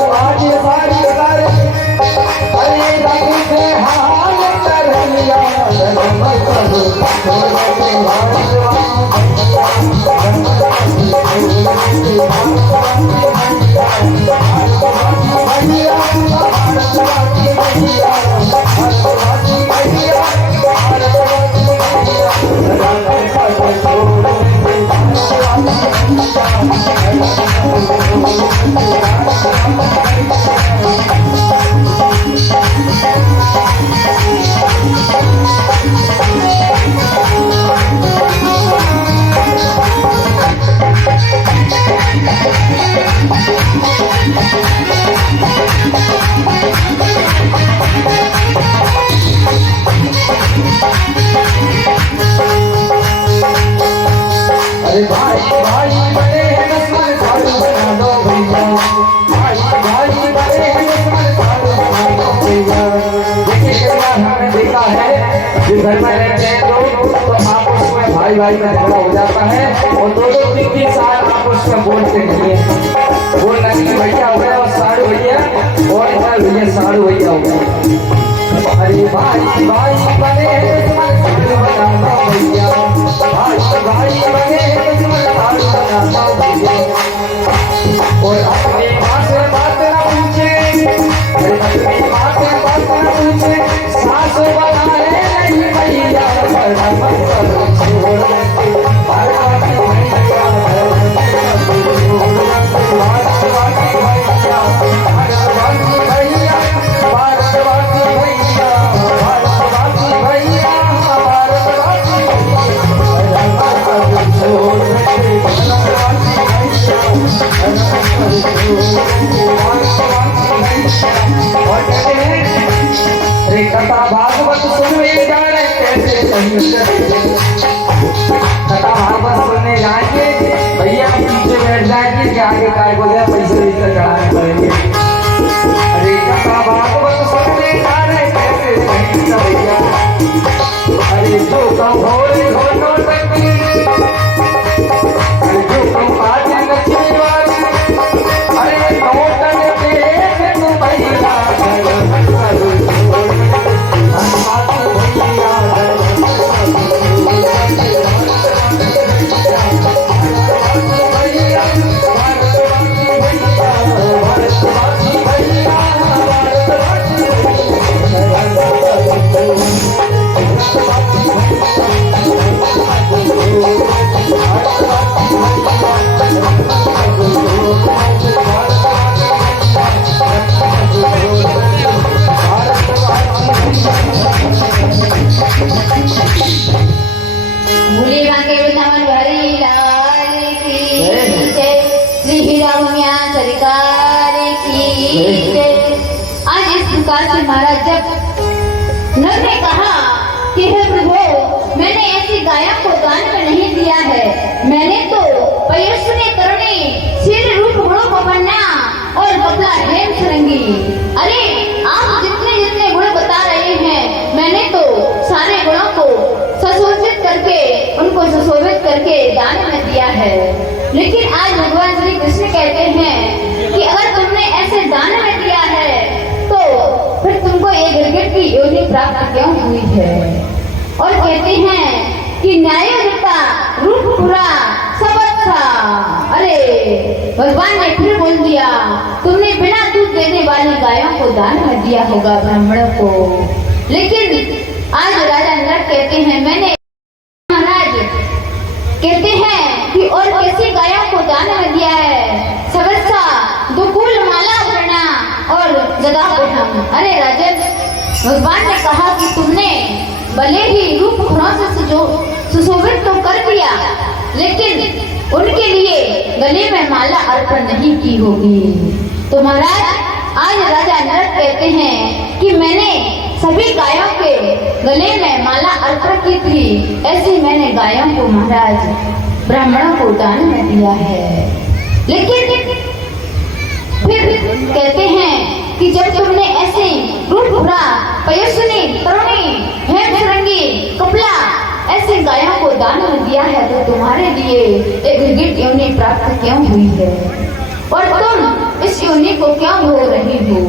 आज बारी कर अरे रघु के हाल कर लिया जन्म करो छोड़ के अरे भाई भाई बने हैं दुश्मन झाड़ू बना दो भैया भाई भाई बने हैं दुश्मन झाड़ू बना दो भैया देखिए कई बार हमने देखा है कि घर में रहते हैं लोग तो आपस में भाई भाई में झगड़ा हो जाता है और दो दो तीन तीन साल आपस में बोलते नहीं है बोलना कि भैया हो गया और साड़ू भैया और इधर भैया साड़ू भैया हो गया अरे भाई भाई बने हैं दुश्मन झाड़ू बना दो भैया भाई भाई बने हैं दुश्मन झाड़ू बना दो भैया और अपनी माँ से बात न पूछे अपनी माँ से बात न पूछे सासू बनाए नहीं भैया कथा भागवत सुनने जा रहे कथा भागवत सुनने जाएंगे भैया पीछे बैठ जाएंगे कि आगे काय को दिया पैसे लेकर चढ़ाने पड़ेंगे अरे कथा भागवत सुनने जा रहे कैसे भैया अरे जो कम भोले हो नौटंकी अरे जो कम आज लक्ष्मी वाली अरे नौटंक पे तुम भैया आज इस प्रकार से महाराज जब नर ने कहा कि हे प्रभु मैंने ऐसी गायों को दान में नहीं दिया है मैंने तो पयस्विनी तरुणी सिर रूप गुणों को बनना और बदला हेम सरंगी अरे आप जितने जितने गुण बता रहे हैं मैंने तो सारे गुणों को सुशोभित करके उनको सुशोभित करके दान में दिया है लेकिन आज भगवान श्री कृष्ण कहते हैं कि अगर तुमने ऐसे दान में दिया है तो फिर तुमको ये गिरगिट की योनि प्राप्त क्यों हुई है और कहते हैं कि न्यायोचिता रूप पूरा सबत्सा अरे भगवान ने फिर बोल दिया तुमने बिना दूध देने वाली गायों को दान में दिया होगा ब्राह्मणों को लेकिन आज राजा नर कहते हैं मैंने महाराज कहते हैं कि और कैसी गायों को दान में दिया है सबत्सा दुकुल माला प्रणा और जदा पुनम अरे राजन भगवान ने कहा कि तुमने भले ही रूप गुणों से जो सुशोभित तो कर दिया लेकिन उनके लिए गले में माला अर्पण नहीं की होगी तो महाराज आज राजा नरक कहते हैं कि मैंने सभी गायों के गले में माला अर्पण की थी ऐसे मैंने गायों को महाराज ब्राह्मणों को दान में दिया है लेकिन फिर कहते हैं कि जब तुमने ऐसे रूप भरा पयस्विनी तरुणी हेम सरंगी कपला ऐसे गायों को दान में दिया है तो तुम्हारे लिए एक गिरगिट योनि प्राप्त क्यों हुई है और तुम इस योनि को क्यों भोग रही हो?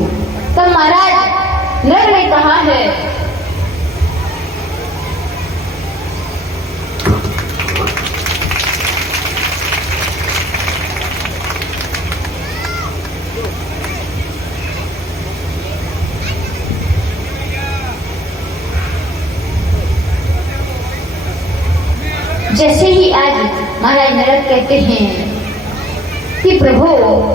तब महाराज नर ने कहा है, जैसे ही आज महाराज नरक कहते हैं कि प्रभु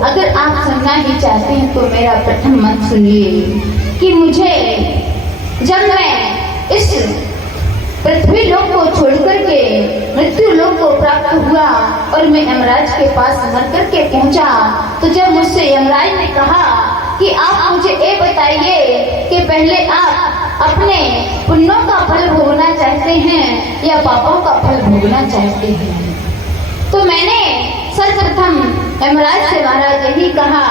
अगर आप सुनना ही चाहते हैं तो मेरा प्रथम मत सुनिए कि मुझे जब मैं इस पृथ्वी लोक को छोड़कर के मृत्यु लोक को प्राप्त हुआ और मैं यमराज के पास मर करके पहुंचा, तो जब मुझसे यमराज ने कहा कि आप मुझे ये बताइए कि पहले आप अपने पुण्यों का फल भोगना चाहते हैं या पापों का फल भोगना चाहते हैं, तो मैंने सर्वप्रथम यमराज से महाराज यही कहा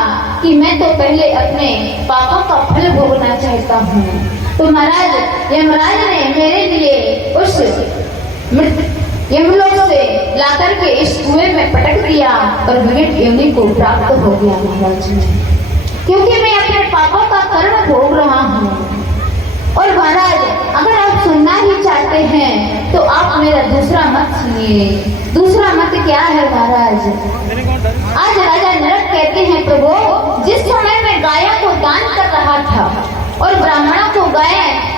कि मैं तो पहले अपने पापों का फल भोगना चाहता हूँ। तो महाराज यमराज ने मेरे लिए उस यमलोक से लाकर के इस कुएं में पटक दिया और विकट योनि को प्राप्त हो गया महाराज ने, क्योंकि मैं अपने पापों का कर्म भोग रहा हूँ। और महाराज अगर आप सुनना ही चाहते हैं तो आप मेरा दूसरा मत सुनिए। दूसरा मत क्या है महाराज? आज राजा नरक कहते हैं, प्रभु जिस समय मैं गायों को दान कर रहा था और ब्राह्मणों को गाय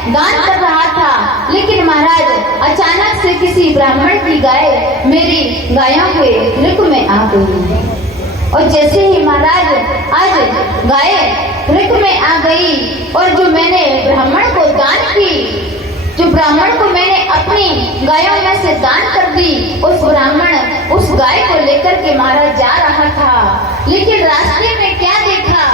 दान कर रहा था, लेकिन महाराज अचानक से किसी ब्राह्मण की गाय मेरी गायों के रिक में आ गई, और जैसे ही महाराज आज गाय रिक में आ गई और जो मैंने ब्राह्मण को दान की, जो ब्राह्मण को मैंने अपनी गायों में से दान कर दी, उस ब्राह्मण उस गाय को लेकर के महाराज जा रहा था, लेकिन रास्ते में क्या देखा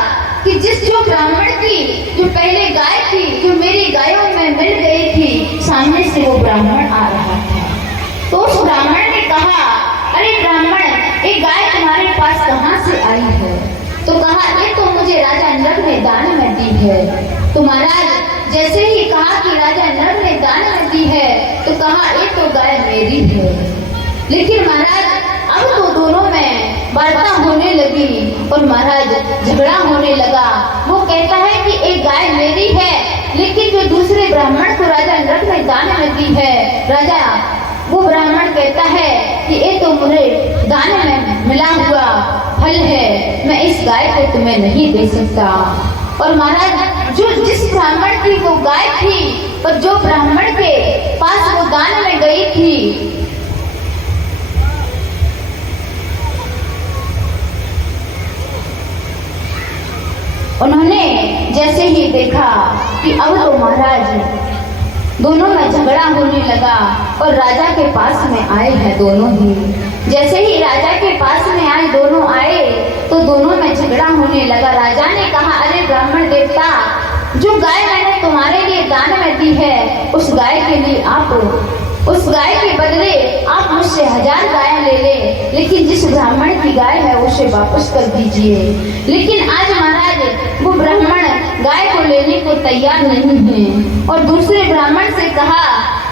कि जो ब्राह्मण की जो पहले गाय थी, जो मेरी गायों में मिल गई थी, सामने से वो ब्राह्मण आ रहा था। तो उस ब्राह्मण ने कहा, अरे ब्राह्मण, एक गाय तुम्हारे पास कहाँ से आई है? तो कहा, ये तो मुझे राजा नर ने दान में दी है। तो महाराज जैसे ही कहा कि राजा नर ने दान में दी है, तो कहा ये तो गाय मेरी है। लेकिन महाराज अब तो दोनों में वार्ता होने लगी और महाराज झगड़ा होने लगा। वो कहता है कि एक गाय मेरी है, लेकिन जो दूसरे ब्राह्मण को राजा नर ने दान में दी है, राजा वो ब्राह्मण कहता है कि ये तो मुझे दान में मिला हुआ फल है, मैं इस गाय को तुम्हें नहीं दे सकता। और महाराज जो जिस ब्राह्मण की वो गाय थी और जो ब्राह्मण के पास वो दान में गई थी, उन्होंने जैसे ही देखा कि अब तो महाराज दोनों में झगड़ा होने लगा और राजा के पास में आए हैं दोनों ही। जैसे ही राजा के पास में आए, दोनों आए, तो दोनों में झगड़ा होने लगा। राजा ने कहा, अरे ब्राह्मण देवता, जो गाय मैंने तुम्हारे लिए दान में दी है, उस गाय के लिए आप उस गाय के बदले आप मुझसे 1000 गाय ले ले, लेकिन जिस ब्राह्मण की गाय है उसे वापस कर दीजिए। लेकिन आज महाराज वो ब्राह्मण गाय को लेने को तैयार नहीं है और दूसरे ब्राह्मण से कहा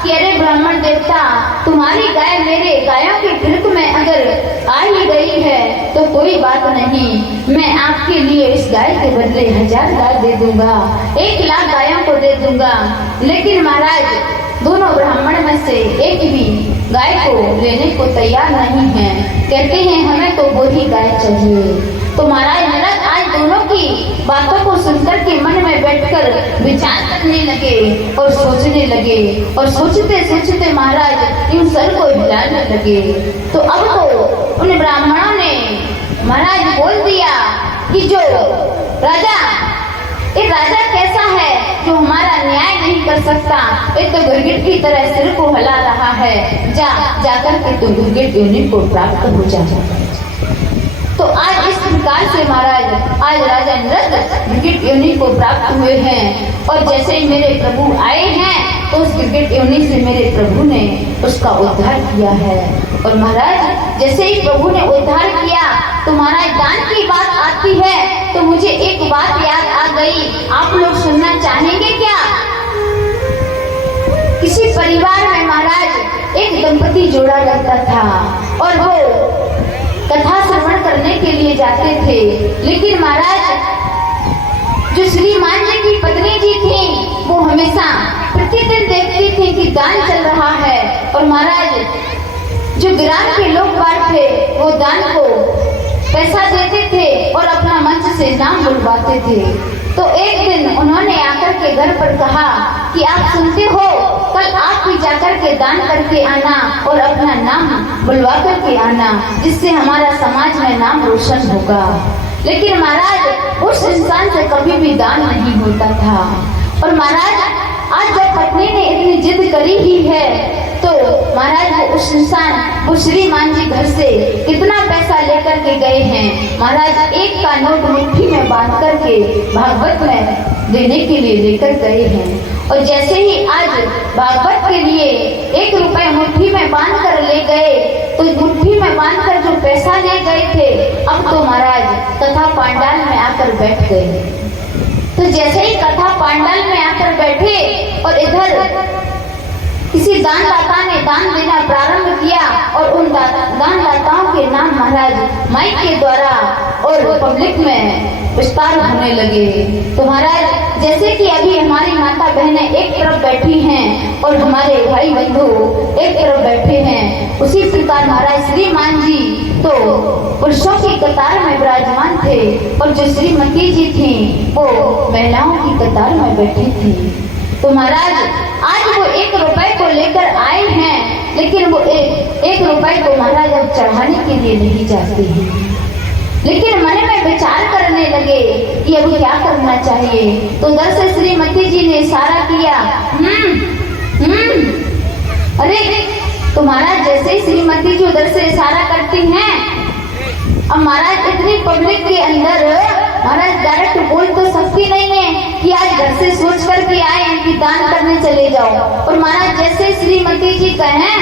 कि अरे ब्राह्मण देवता, तुम्हारी गाय मेरे गायों के गिरक में अगर आ ही गई है तो कोई बात नहीं, मैं आपके लिए इस गाय के बदले 1000 गाय दे दूंगा, 1 लाख गायों को दे दूंगा। लेकिन महाराज दोनों ब्राह्मण में से एक भी गाय को लेने को तैयार नहीं है, कहते हैं हमें तो वो ही गाय चाहिए। तो महाराज नरक आज दोनों की बातों को सुनकर के मन में बैठकर विचार करने लगे और सोचने लगे, और सोचते सोचते महाराज यूं सर को हिलाने लगे। तो अब तो उन ब्राह्मणों ने महाराज बोल दिया कि जो राजा, ये राजा कैसा है जो हमारा न्याय नहीं कर सकता, ये तो गिरगिट की तरह सिर को हिला रहा है, जाकर के तो गिरगिट योनि को प्राप्त हो जाएगा। तो आज इस प्रकार से महाराज आज राजा नरक गिरगिट योनि को प्राप्त हुए हैं, और जैसे ही मेरे प्रभु आए हैं तो उस गिरगिट योनि से मेरे प्रभु ने उसका उद्धार किया है। और महाराज जैसे ही प्रभु ने उद्धार किया तो महाराज दान की बात आती है तो मुझे एक बात याद आ गई, आप लोग सुनना चाहेंगे क्या? किसी परिवार में महाराज एक दंपति जोड़ा रहता था और वो कथा श्रवण करने के लिए जाते थे। लेकिन महाराज जो श्रीमान जी की पत्नी जी थी वो हमेशा प्रतिदिन देखती थी कि दान चल रहा है, और महाराज जो ग्राम के लोग बाग थे वो दान को पैसा देते थे और अपना मंच से नाम बुलवाते थे। तो एक दिन उन्होंने आकर के घर पर कहा कि आप सुनते हो, कल आप भी जाकर के दान करके आना और अपना नाम बुलवा करके आना, जिससे हमारा समाज में नाम रोशन होगा। लेकिन महाराज उस इंसान से कभी भी दान नहीं होता था। और महाराज आज जब पत्नी ने इतनी जिद करी ही है तो महाराज वो उस इंसान वो श्रीमान जी घर से कितना पैसा लेकर के गए हैं। महाराज एक का नोट मुट्ठी में बांध करके भागवत में देने के लिए लेकर गए हैं। और जैसे ही आज भागवत के लिए 1 रुपए मुट्ठी में बांध कर ले गए तो मुट्ठी में बांध कर जो पैसा ले गए थे अब तो महाराज कथा पांडाल में आकर बैठ गए। तो जैसे ही कथा पांडाल में आकर बैठे और इधर किसी दानदाता ने दान देना प्रारंभ किया और उन दानदाताओं के नाम महाराज माइक के द्वारा और पब्लिक में विस्तार होने लगे। तो महाराज जैसे कि अभी हमारी माता बहनें एक तरफ बैठी हैं और हमारे भाई बंधु एक तरफ बैठे हैं, उसी प्रकार महाराज श्रीमान जी तो पुरुषों की कतार में विराजमान थे और जो श्रीमती जी थी वो महिलाओं की कतार में बैठी थी। तो महाराज आज वो 1 रुपए को लेकर आए हैं, लेकिन वो एक रुपए को महाराज अब चढ़ाने के लिए नहीं जाते हैं, लेकिन मन में विचार करने लगे कि अब क्या करना चाहिए। तो उधर से श्रीमती जी ने इशारा किया अरे तो महाराज जैसे ही श्रीमती जी उधर से इशारा करती हैं, अब महाराज इतनी पब्लिक के अंदर महाराज डायरेक्ट बोल तो सकती नहीं है कि आज घर से सोच करके आए हैं कि दान करने चले जाओ। और महाराज जैसे श्रीमती जी कहें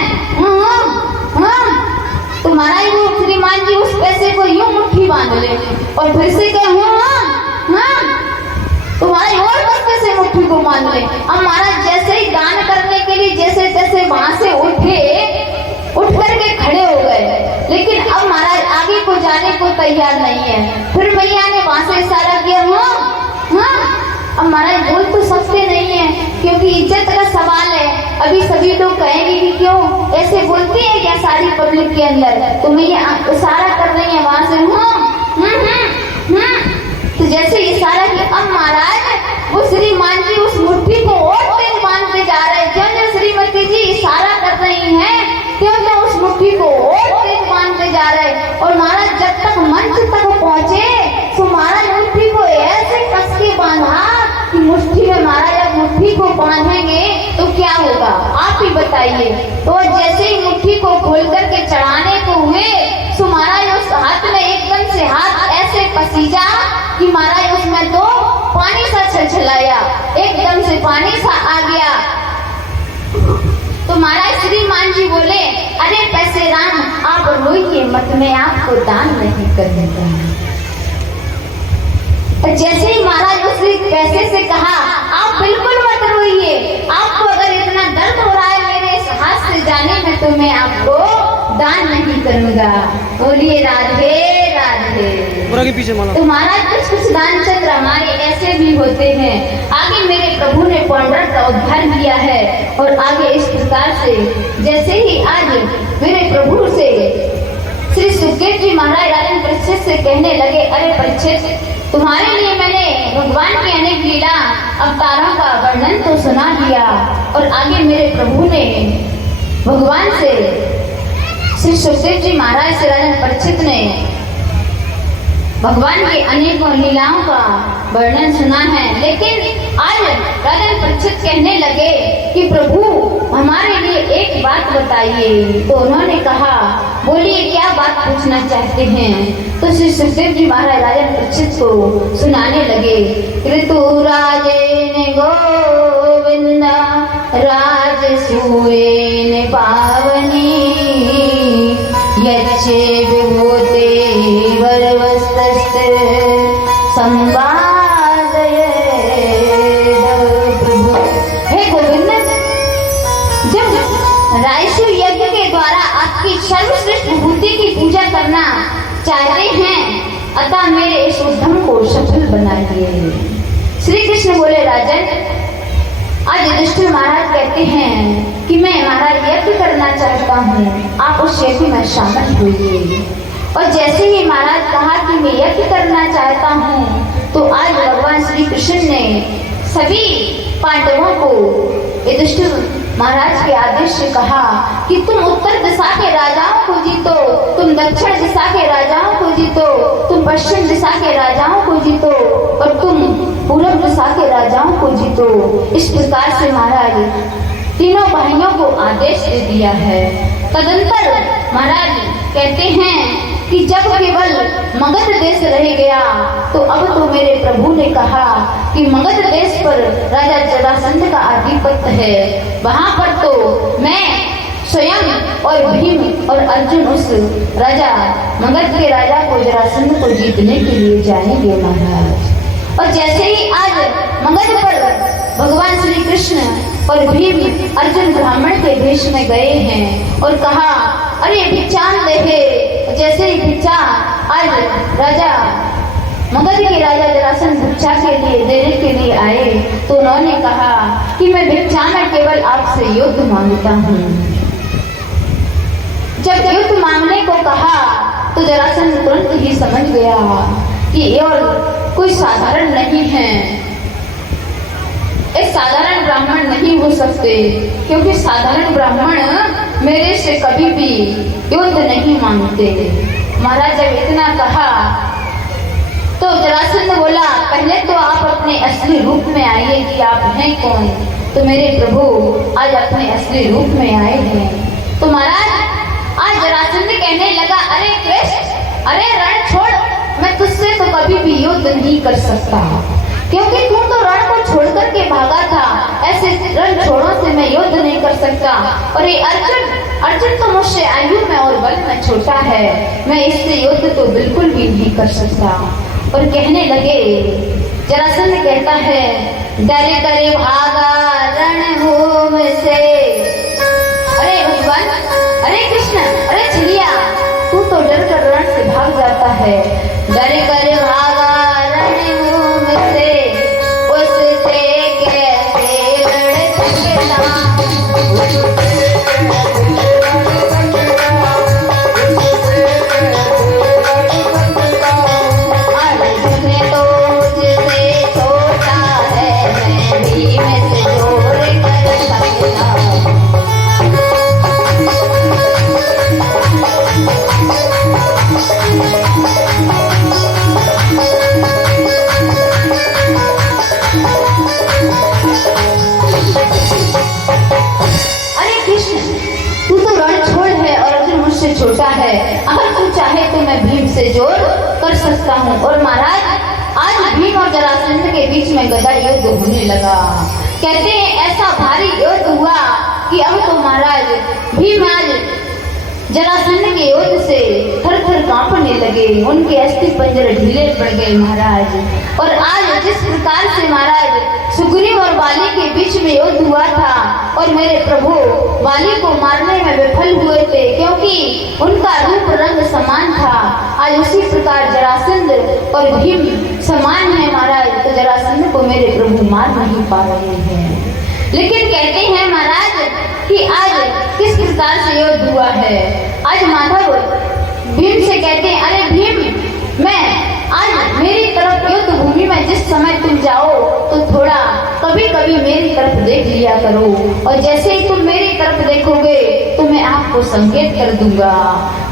तो महाराज वो श्रीमान जी उस पैसे को यूं मुट्ठी बांध ले और फिर से कहे तो महाराज और कस्ते से मुट्ठी को बांध ले। अब महाराज जैसे ही दान करने के लिए जैसे जैसे वहां से उठ करके खड़े हो गए, लेकिन अब महाराज आगे को जाने को तैयार नहीं है। फिर भैया ने वहां से इशारा किया अब महाराज बोल तो सकते नहीं है क्योंकि इज्जत का सवाल है। अभी सभी लोग कहेंगे कि क्यों ऐसे बोलती है क्या सारी पब्लिक के अंदर, तो भैया इशारा कर रही है वहां से तो जैसे इशारा किया अब महाराज वो श्रीमान जी उस मुट्ठी को और तेज बांधते जा रहे हैं। क्यों श्रीमती जी इशारा कर रही हैं क्यों उस मुट्ठी को और तेज बांधते जा रहे। और महाराज जब तक मंच तक पहुंचे तो महाराज मुट्ठी को ऐसे कस के बांधा कि मुट्ठी में महाराज अब मुट्ठी को बांधेंगे तो क्या होगा आप ही बताइए। तो जैसे ही मुट्ठी को खोल करके चढ़ाने को हुए तो महाराज उस हाथ में एकदम से हाथ ऐसे पसीजा कि महाराज उसमें तो पानी सा छलछलाया, एकदम से पानी सा आ गया। तो महाराज श्रीमान जी बोले अरे पैसे राम आप रोइए मत, मैं आपको दान नहीं करने दूंगा। जैसे ही महाराज उस पैसे से कहा आप बिल्कुल मत रोइए, आपको अगर इतना दर्द हो रहा है मेरे इस हाथ से जाने में तो मैं आपको दान नहीं करूंगा। बोलिए राधे राधे। के पीछे तो महाराज कुछ दान चंद्र हमारे ऐसे भी होते हैं। आगे मेरे प्रभु ने पांडुरंग का उद्धार किया है और आगे इस प्रकार से जैसे ही आज मेरे प्रभु से श्री सुखदेव जी महाराज राजन परीक्षित से कहने लगे अरे परीक्षित तुम्हारे लिए मैंने भगवान की अनेक लीला अवतारों का वर्णन तो सुना दिया। और आगे मेरे प्रभु ने भगवान से श्री सुखदेव जी महाराज से राजन परीक्षित ने भगवान की अनेकों लीलाओं का वर्णन सुना है। लेकिन आज राजन परीक्षित कहने लगे कि प्रभु हमारे लिए एक बात बताइए। तो उन्होंने कहा बोलिए क्या बात पूछना चाहते हैं। तो श्री सुखदेव जी महाराज राजन परीक्षित को सुनाने लगे ऋतुराजेन गोविंदा राजसूयेन पावनी यच्छे विभूते वरवस्तस्ते संवादये प्रभु। हे गोविंद जब रायसु यज्ञ के द्वारा आपकी सर्वश्रेष्ठ विभूति की पूजा करना अतः मेरे इस उद्यम को सफल बनाइए। श्री कृष्ण बोले, राजन, आज युधिष्ठिर महाराज कहते हैं कि मैं महाराज यज्ञ करना चाहता हूँ, आप उस यज्ञ में शामिल होइए। और जैसे ही महाराज कहा कि मैं यज्ञ करना चाहता हूँ, तो आज भगवान श्री कृष्ण ने सभी पांडवों को युधिष्ठिर महाराज के आदेश से कहा कि तुम उत्तर दिशा के राजाओं को जीतो, तुम दक्षिण दिशा के राजाओं को जीतो, तुम पश्चिम दिशा के राजाओं को जीतो और तुम पूर्व दिशा के राजाओं को जीतो। इस प्रकार से महाराज तीनों भाइयों को आदेश दे दिया है। तदंतर महाराज कहते हैं कि जब केवल मगध देश रह गया, तो अब तो मेरे प्रभु ने कहा कि मगध देश पर राजा जरासंध का आधिपत्य है, वहां पर तो मैं स्वयं और भीम और अर्जुन उस राजा मगध के राजा को जरासंध को जीतने के लिए जाएंगे महाराज। और जैसे ही आज मगध पर भगवान श्री कृष्ण और भीम अर्जुन ब्राह्मण के भेष में गए हैं और कहा, अरे भिक्षान देहे। जैसे ही भिक्षा आज राजा मगध के राजा जरासंध भिक्षा के लिए देने के लिए आए, तो उन्होंने कहा कि मैं भिक्षा में केवल आपसे युद्ध मांगता हूँ। जब युद्ध मांगने को कहा, तो जरासंध तुरंत ही समझ गया कि ये और कोई साधारण नहीं है, एक साधारण ब्राह्मण नहीं हो सकते, क्योंकि साधारण ब्राह्मण मेरे से कभी भी युद्ध नहीं मांगते। महाराज जब इतना कहा, तो जरासंध बोला, पहले तो आप अपने असली रूप में आइए कि आप हैं कौन। तो मेरे प्रभु आज अपने असली रूप में आए हैं। तो महाराज आज जरासंध कहने लगा, अरे कृष्ण, अरे रण छोड़, मैं तुझसे तो कभी भी युद्ध नहीं कर सकता, क्योंकि तू तो रण को छोड़ करके भागा था, ऐसे रण छोड़ों से मैं युद्ध नहीं कर सकता। और ये अर्जुन तो मुझसे आयु में और बल में छोटा है, मैं इससे युद्ध तो बिल्कुल भी नहीं कर सकता। और कहने लगे, जरासंध कहता है, डरे डरे भागा रणभूमि से। अरे भगवान, अरे कृष्ण, अरे छिलिया, तू तो डर कर रण से भाग जाता है। डरे डरे भागा रणभूमि से, उससे कैसे लड़ सकता। छोटा है, अगर तू चाहे तो मैं भीम से जोड़ कर सकता हूँ। और महाराज आज भीम और जरासंध के बीच में गदा युद्ध होने लगा। कहते हैं ऐसा भारी युद्ध हुआ कि अब तो महाराज भीम आज जरासंध के युद्ध से थर थर कांपने लगे, उनके अस्थि पंजर ढीले पड़ गए महाराज। और आज जिस प्रकार से महाराज सुग्रीव और वाली के बीच में युद्ध हुआ था और मेरे प्रभु वाली को मारने में विफल हुए थे, क्योंकि उनका रूप रंग समान था, आज उसी प्रकार जरासंध और भीम समान है महाराज। तो जरासंध को मेरे प्रभु मार नहीं पा रहे हैं। लेकिन कहते हैं महाराज कि आज किस प्रकार से युद्ध हुआ है। आज माधव भीम से कहते हैं, अरे भीम, मैं आज मेरी तरफ युद्ध भूमि में जिस समय तुम जाओ तो थोड़ा कभी कभी मेरी तरफ देख लिया करो, और जैसे ही तुम मेरी तरफ देखोगे तो मैं आपको संकेत कर दूंगा।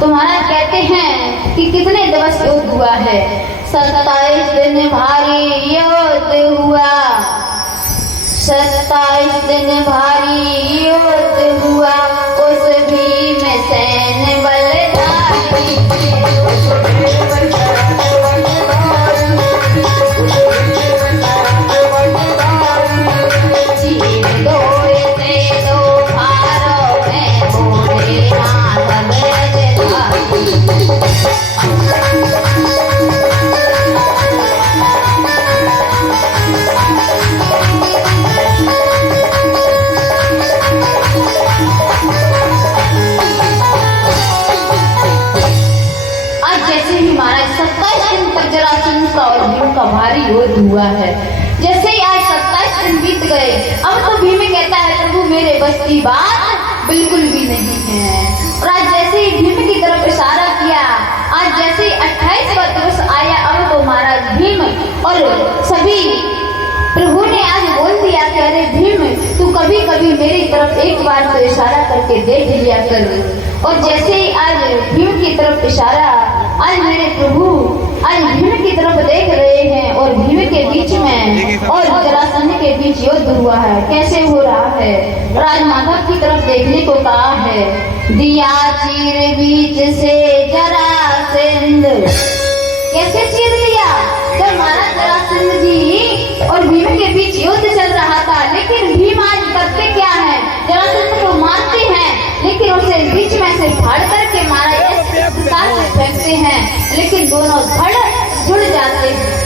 तो महाराज कहते हैं कि कितने दिवस युद्ध हुआ है। 27 दिन भारी युद्ध हुआ, 27 दिन भारी युद्ध हुआ, उस भीम सैन्य बलधारी। गए। अब तो भीम कहता है प्रभु मेरे बस की बात बिल्कुल भी नहीं है। और आज जैसे ही भीम की तरफ इशारा किया, आज जैसे ही 28वां दिवस आया, अब तो महाराज भीम और सभी प्रभु ने आज बोल दिया कि अरे भीम तू कभी कभी मेरी तरफ एक बार तो इशारा करके देख लिया कर। और जैसे ही आज भीम की तरफ इशारा, आज मेरे प्रभु आज भीम की तरफ देख रहे हैं और भीम के बीच में और जरासंध के बीच युद्ध हुआ है। कैसे हो रहा है? राज माधव की तरफ देखने को कहा है, दिया चीर बीच से जरासंध। कैसे चीर लिया? जब महाराज जरासंध जी और भीम के बीच युद्ध चल रहा था, लेकिन भीम आज करते क्या है? जरासंध को मारते हैं, लेकिन उसे बीच में से फाड़ करके मारा से फेंकते हैं, लेकिन दोनों धड़ जुड़ जाते हैं।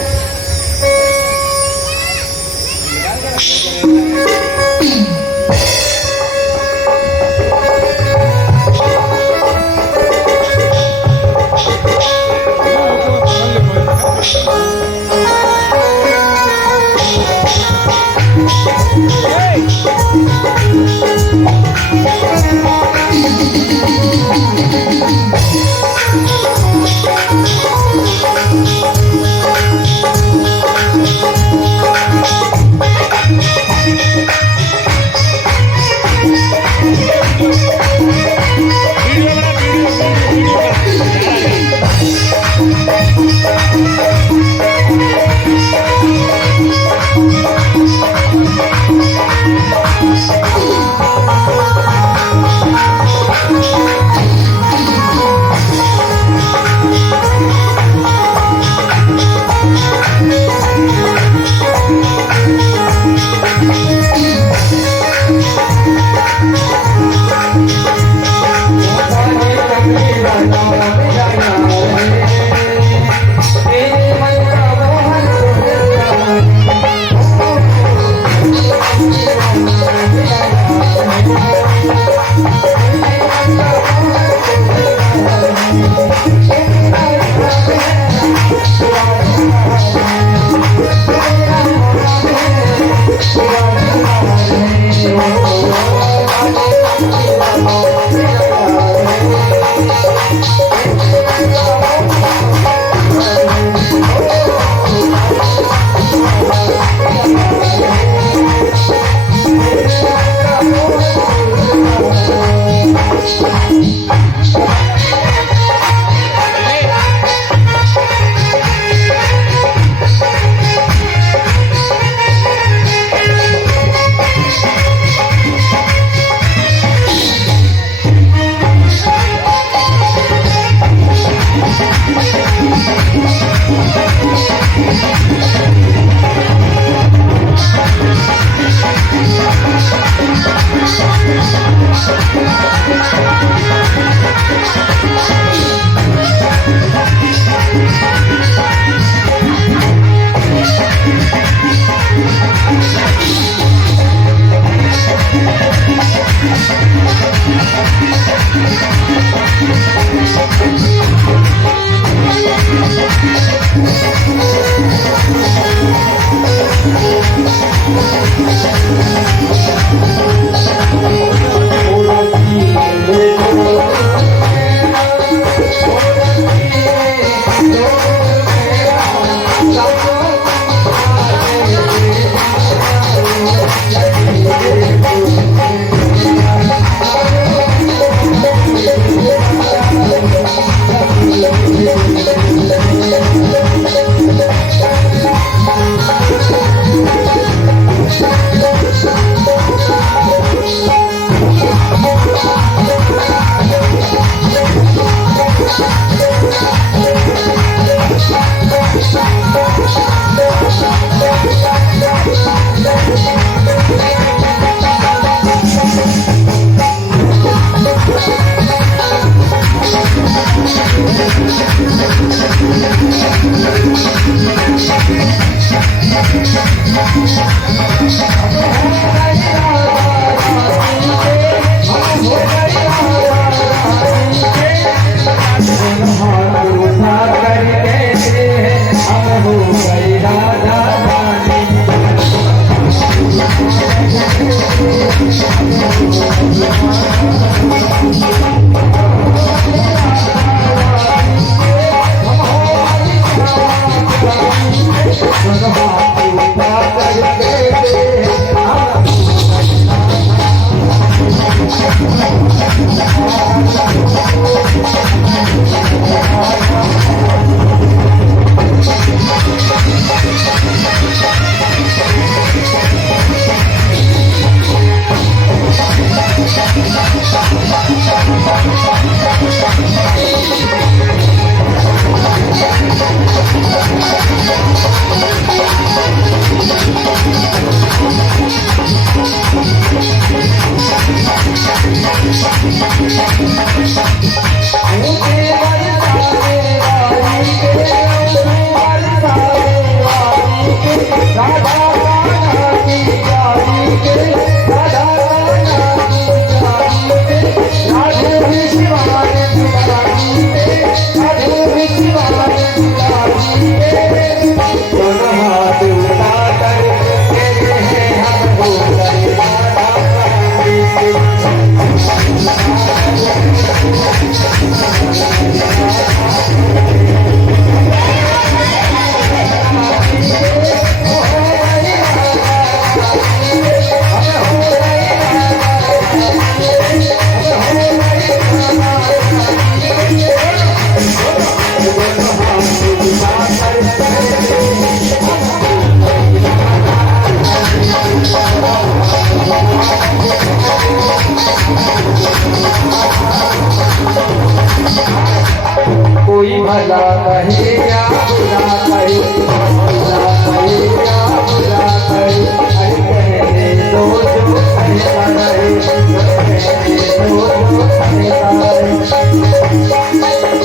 कोई भला कहे या बुरा कहे, भला कहे या बुरा कहे, अरे कहने दो जो कहता रहे, कहने दो जो कहता रहे।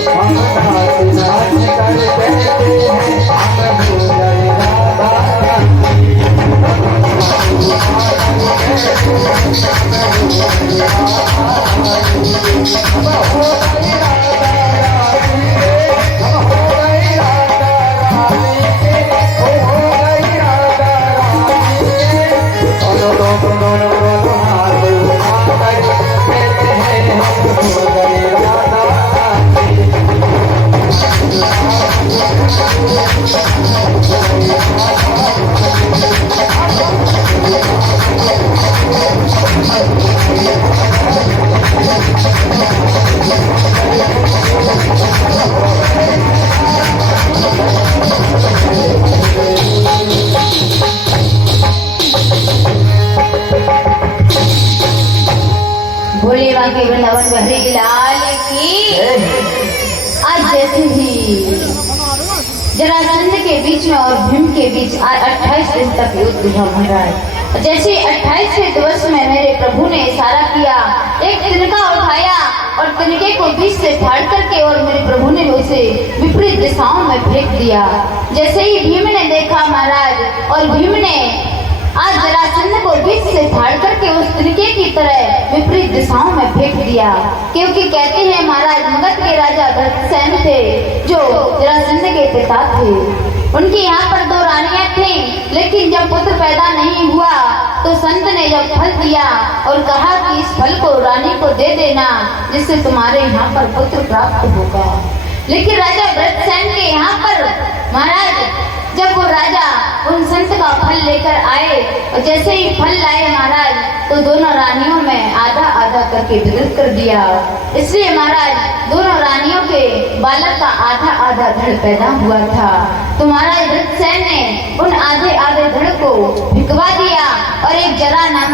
हम नाच नाच कर कहते हैं, हम भोजन राधा रानी। भोले बांके वृंदावन बिहारी लाल की। आज जैसे ही जरासंध के बीच में और भीम के बीच 28 दिन तक युद्ध हुआ महाराज। जैसे 28वें दिवस में मेरे प्रभु ने इशारा किया, एक तिनका उठाया और तिनके को बीच से फाड़ करके और मेरे प्रभु ने उसे विपरीत दिशाओं में फेंक दिया। जैसे ही भीम ने देखा महाराज, और भीम ने आज जरासंध को बीच से फाड़ करके उस तिनके की तरह विपरीत दिशाओं में फेंक दिया। क्योंकि कहते हैं महाराज, मगध के राजा भरतसेन थे जो जरासंध के पिता थे। उनकी यहाँ पर 2 रानियां थीं, लेकिन जब पुत्र पैदा नहीं हुआ तो संत ने जब फल दिया और कहा कि इस फल को रानी को दे देना, जिससे तुम्हारे यहाँ पर पुत्र प्राप्त होगा। लेकिन राजा भरतसेन के यहाँ पर महाराज, जब वो राजा उन संत का फल लेकर आए और जैसे ही फल लाए महाराज, तो दोनों रानियों में आधा आधा करके वितरित कर दिया। इसलिए महाराज, दोनों रानियों के बालक का आधा आधा धड़ पैदा हुआ था। तो महाराज भरतसेन ने उन आधे आधे धड़ को भिगवा दिया और एक जरा नाम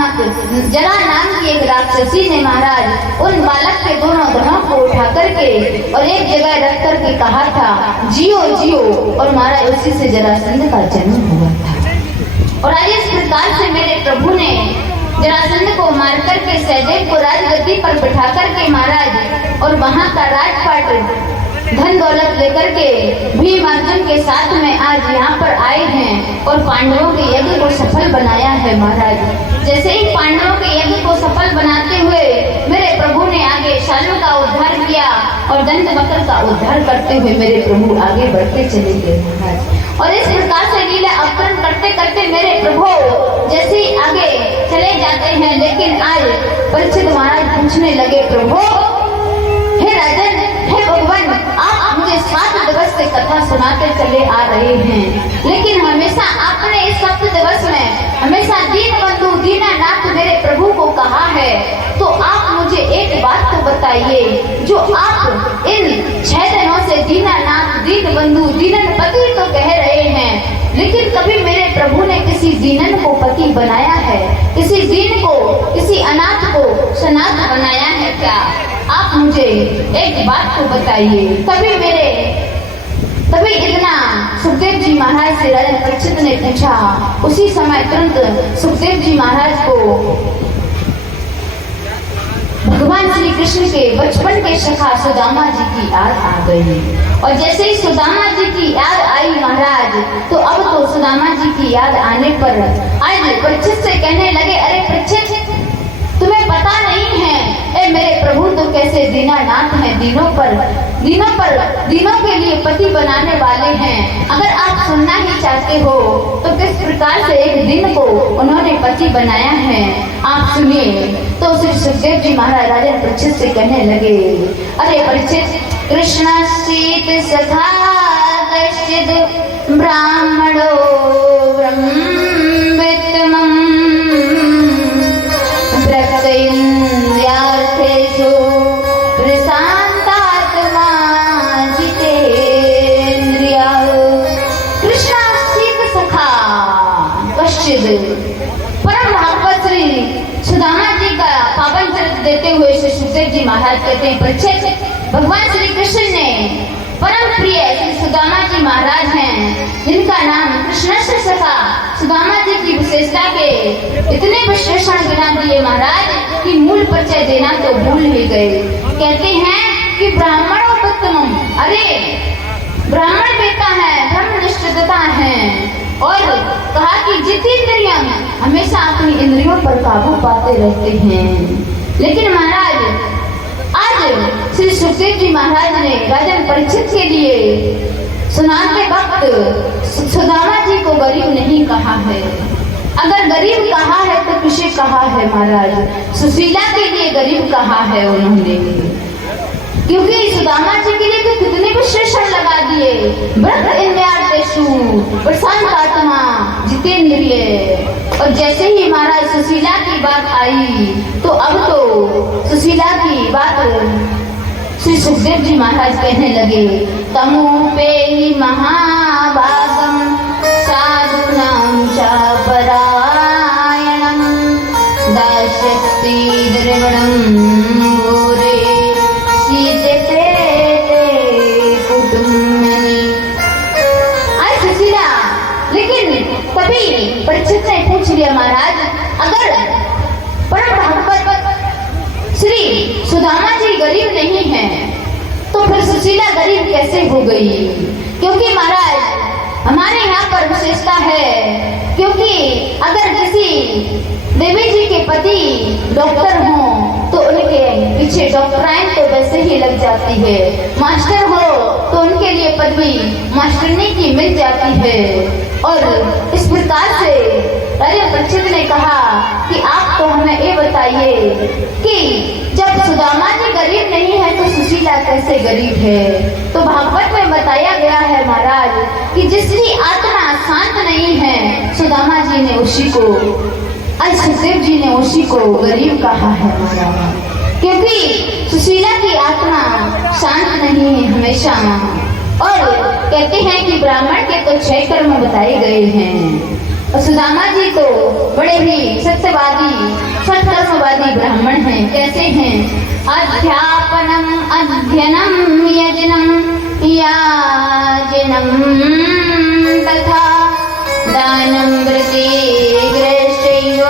की एक राक्षसी ने महाराज उन बालक के दोनों धड़ों को उठा करके और एक जगह रख करके कहा था, जियो जियो, और महाराज उसी से जरासंध का जन्म हुआ था। और आज इस प्रकार से मेरे प्रभु ने जरासंध को मार करके सहदेव को राजगद्दी पर बिठा करके महाराज और वहां का राजपाट धन दौलत लेकर के भीम अर्जुन के साथ में आज यहाँ पर आए हैं और पांडवों के यज्ञ को सफल बनाया है महाराज। जैसे ही पांडवों के यज्ञ को सफल बनाते हुए मेरे प्रभु ने आगे शालू का उद्धार किया और दंत वक्र का उद्धार करते हुए मेरे प्रभु आगे बढ़ते चले गए महाराज। और इस प्रकार से लीला अवतरण करते करते मेरे प्रभु जैसे ही आगे चले जाते हैं, लेकिन आज परीक्षित महाराज पूछने लगे, प्रभु हे राजन, हे भगवान, आप मुझे 7 दिवस से कथा सुनाते चले आ रहे हैं, लेकिन हमेशा आपने इस 7 दिवस में हमेशा दीनबंधु दीनानाथ मेरे प्रभु को कहा है। तो आप मुझे एक बात तो बताइए, जो आप इन 6 दिनों से दीनानाथ दीनबंधु दीनपति तो कह रहे हैं, लेकिन कभी मेरे प्रभु ने किसी दीनन को पति बनाया है? किसी दीन को, किसी अनाथ को सनाथ बनाया है क्या? आप मुझे एक बात तो बताइए। तभी इतना सुखदेव जी महाराज से राजा परीक्षित ने पूछा। उसी समय तुरंत सुखदेव जी महाराज को भगवान श्री कृष्ण के बचपन के सखा सुदामा जी की याद आ गई। और जैसे ही सुदामा जी की याद आई महाराज, तो अब तो सुदामा जी की याद आने पर आज परीक्षित से कहने लगे, अरे परीक्षित, तुम्हें पता नहीं है ए मेरे प्रभु तो कैसे दीनानाथ हैं, दिनों के लिए पति बनाने वाले हैं। अगर आप सुनना ही चाहते हो तो किस प्रकार से एक दिन को उन्होंने पति बनाया है, आप सुनिए। तो श्री सुखदेव जी महाराज राजा परीक्षित से कहने लगे, अरे परीक्षित, कृष्णस्येत सखा कश्चित् ब्राह्मणो ब्रह्मवित्तमम् प्रत्ययेन्द्रियार्थेषु प्रशान्तात्मा जितेन्द्रियः। कृष्णास्येत सखा कश्चित्। परम भागवत श्री सुदामा जी का पावन चरित्र देते हुए श्री सुखदेव जी महाराज कहते हैं, परीक्षित, भगवान श्री कृष्ण ने परम प्रिय श्री सुदामा जी महाराज हैं, जिनका नाम कृष्ण से सखा सुदामा जी की विशेषता के इतने विश्लेषण गिना दिए महाराज कि मूल परिचय देना तो भूल ही गए। कहते हैं कि ब्राह्मणों उत्तमम, अरे ब्राह्मण बेटा है, ब्रह्मनिष्ठता है। और कहा कि जितेंद्रियम, हमेशा अपनी इंद्रियों पर काबू पाते रहते हैं। लेकिन महाराज आज श्री सुखदेव जी महाराज ने राजन परीक्षित के लिए सुनाते वक्त सुदामा जी को गरीब नहीं कहा है। अगर गरीब कहा है तो किसे कहा है महाराज? सुशीला के लिए गरीब कहा है उन्होंने, क्योंकि सुदामा जी के लिए तो कितने विशेषण लगा दिए, ब्रह्म इंद्रियार्थेषु प्रशान्तात्मा जितेंद्रिय। और जैसे ही महाराज सुशीला की बात आई तो अब तो सुशीला की बात श्री सुखदेव जी महाराज कहने लगे, तमुपे ही महाभागम साधुनां च परायणं दास्यति द्रविणं घोरे सीते कुटुम्बिनी। आज सुशीला, लेकिन तभी परीक्षित ने पूछ लिया, महाराज अगर परम भागवत श्री सुदामा जी गरीब नहीं है तो फिर सुशीला गरीब कैसे हो गई? क्योंकि महाराज हमारे यहाँ पर विशेषता है, क्योंकि अगर किसी देवी जी के पति डॉक्टर हों तो उनके पीछे डॉक्टराइन तो वैसे ही लग जाती है, मास्टर हो तो उनके लिए पदवी मास्टरनी की मिल जाती है। और इस प्रकार से राजा परीक्षित ने कहा कि आप तो हमें ये बताइए कि जब सुदामा जी गरीब नहीं है तो सुशीला कैसे गरीब है? तो भागवत में बताया गया है महाराज कि जिसकी आत्मा शांत नहीं है, सुदामा जी ने उसी को, आज सुखदेव जी ने उसी को गरीब कहा है महाराज, क्योंकि सुशीला की आत्मा शांत नहीं है हमेशा। और कहते हैं कि ब्राह्मण के तो 6 कर्म बताए गए हैं और सुदामा जी तो बड़े ही सत्यवादी सत्कर्मवादी ब्राह्मण हैं। कैसे हैं? अध्यापनम अध्ययनम यजनम याजनम तथा दानम व्रते गृहस्थैव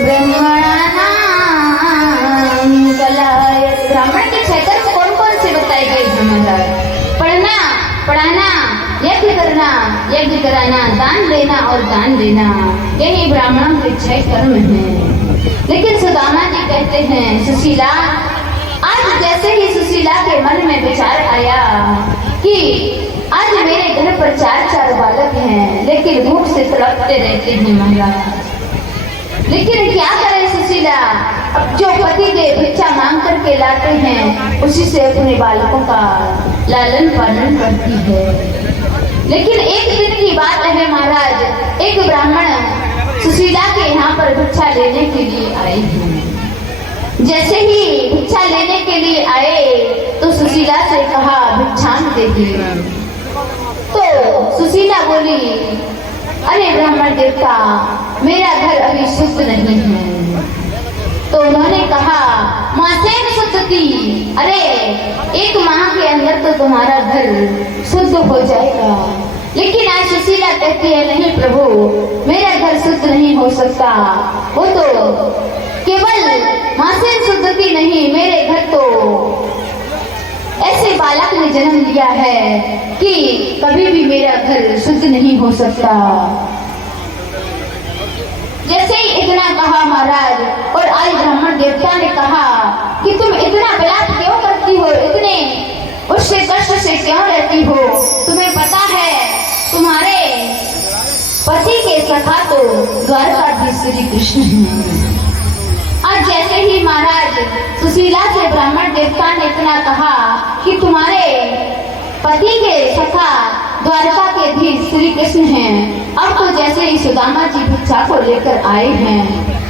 ब्रह्मणानां कलाय। ब्राह्मण के 6 कर्म कौन कौन से बताए गए हैं महाराज? पढ़ना, पढ़ाना, यज्ञ करना, यज्ञ कराना, दान देना और दान देना, यही ब्राह्मणों के 6 कर्म हैं। लेकिन सुदामा जी कहते हैं, सुशीला, आज जैसे ही सुशीला के मन में विचार आया कि आज मेरे घर पर 4 बालक हैं, लेकिन भूख से तड़पते रहते हैं महाराज, लेकिन क्या करें सुशीला? अब जो पति देव भिक्षा मांग करके लाते हैं उसी से अपने बालकों का लालन पालन करती है। लेकिन एक दिन की बात है महाराज, एक ब्राह्मण सुशीला के यहाँ पर भिक्षा लेने के लिए आए हैं। जैसे ही भिक्षा लेने के लिए आए तो सुशीला से कहा, भिक्षांग देगी। तो सुशीला बोली, अरे ब्राह्मण देवता, मेरा घर अभी शुद्ध नहीं है। तो उन्होंने कहा, मासेन शुद्धति, अरे 1 माह के अंदर तो तुम्हारा घर शुद्ध हो जाएगा। लेकिन आज सुशीला कहती है, नहीं प्रभु, मेरा घर शुद्ध नहीं हो सकता, वो तो केवल मासिक शुद्धि नहीं, मेरे घर तो ऐसे बालक ने जन्म लिया है कि कभी भी मेरा घर शुद्ध नहीं हो सकता। जैसे ही इतना कहा महाराज, और आज ब्राह्मण देवता ने कहा कि तुम इतना विलाप क्यों करती हो, इतने उससे कष्ट से क्यों रहती हो? तुम्हें पता है तुम्हारे पति के सखा तो द्वारकाधीश श्री कृष्ण हैं। आज जैसे ही महाराज सुशीला से ब्राह्मण देवता ने इतना कहा कि तुम्हारे पति के सखा द्वारका के धीश श्री कृष्ण हैं, अब तो जैसे ही सुदामा जी भिक्षा को लेकर आए हैं,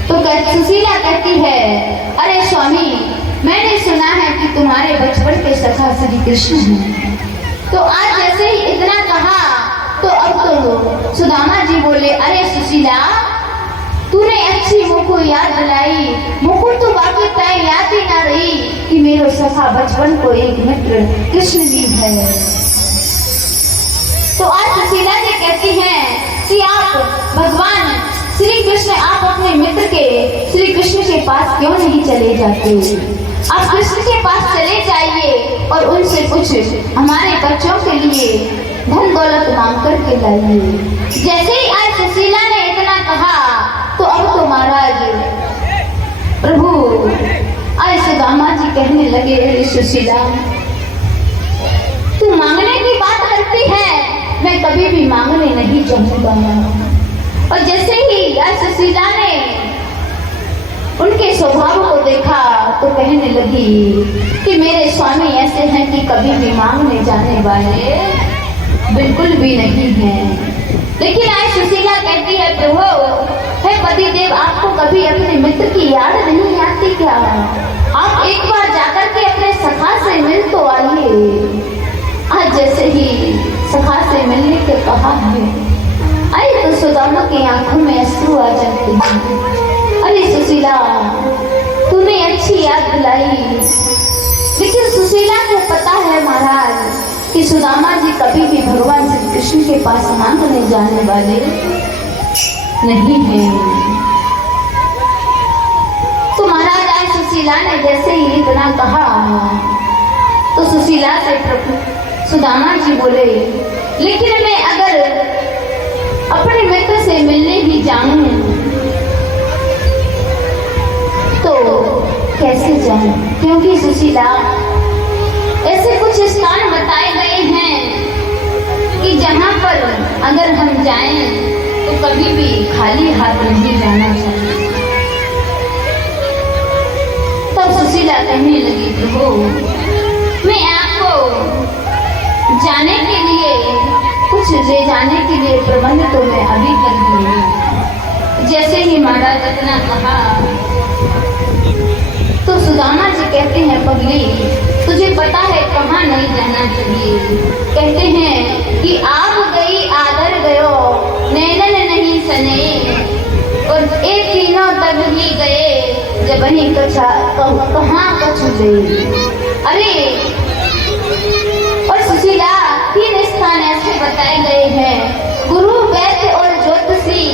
तो सुशीला कहती है, अरे स्वामी, मैंने सुना है कि तुम्हारे बचपन के सखा श्री कृष्ण हैं। तो आज जैसे ही इतना कहा तो अब तो सुदामा जी बोले, अरे सुशीला, तूने अच्छी मुझको याद दिलाई, मुझको तो बाकी तय याद ही ना रही कि मेरा सखा बचपन को एक मित्र कृष्ण भी है। तो आज सुशीला जी कहती हैं कि आप भगवान श्री कृष्ण, आप अपने मित्र के श्री कृष्ण के पास क्यों नहीं चले जाते? आप कृष्ण के पास चले जाइए और उनसे कुछ हमारे बच्चों के लिए धन दौलत मांग करके लाइए। जैसे ही आज सुशीला ने इतना कहा तो अब तो महाराज प्रभु आज सुदामा जी कहने लगे, अरे सुशीला, तू मांगने की बात करती है, मैं कभी भी मांगने नहीं चाहूंगा। और जैसे ही आज सुशीला ने उनके स्वभाव को देखा तो कहने लगी कि मेरे स्वामी ऐसे हैं कि कभी भी मांगने जाने वाले बिल्कुल भी नहीं हैं। लेकिन आज सुशीला कहती है, प्रभु हे पति देव, आपको कभी अपने मित्र की याद नहीं आती क्या? आप एक बार जाकर के अपने सखा से मिल तो आइए। आज जैसे ही सखा से मिलने के कहा है, अरे तो सुदामा की आंखों में अश्रु आ जाते हैं। अरे सुशीला, तूने अच्छी याद दिलाई, लेकिन सुशीला को पता है महाराज कि सुदामा जी कभी भी भगवान श्री कृष्ण के पास मांगने जाने वाले नहीं हैं। तो महाराज आज सुशीला ने जैसे ही इतना कहा तो सुशीला से सुदामा जी बोले, लेकिन मैं अगर अपने मित्र से मिलने भी जाऊं तो कैसे जाऊं? क्योंकि सुशीला, ऐसे कुछ स्थान बताए गए हैं कि जहां पर अगर हम जाएं तो कभी भी खाली हाथ नहीं जाना चाहिए। तब सुशीला कहने लगी, प्रभु मैं आपको जाने के लिए, कुछ ले जाने के लिए प्रबंध तो मैं अभी कर दूंगी। जैसे ही महाराज इतना कहा तो सुदामा जी कहते हैं, पगली, तुझे पता है कहाँ नहीं जाना चाहिए? कहते हैं कि आप गई आदर गयो, नैनन नहीं सने, और एक तीनों तब ही गए जब वही कहाँ कछु गए। अरे और सुशीला, 3 स्थान ऐसे बताए गए हैं, गुरु, वैद्य और ज्योतिषी,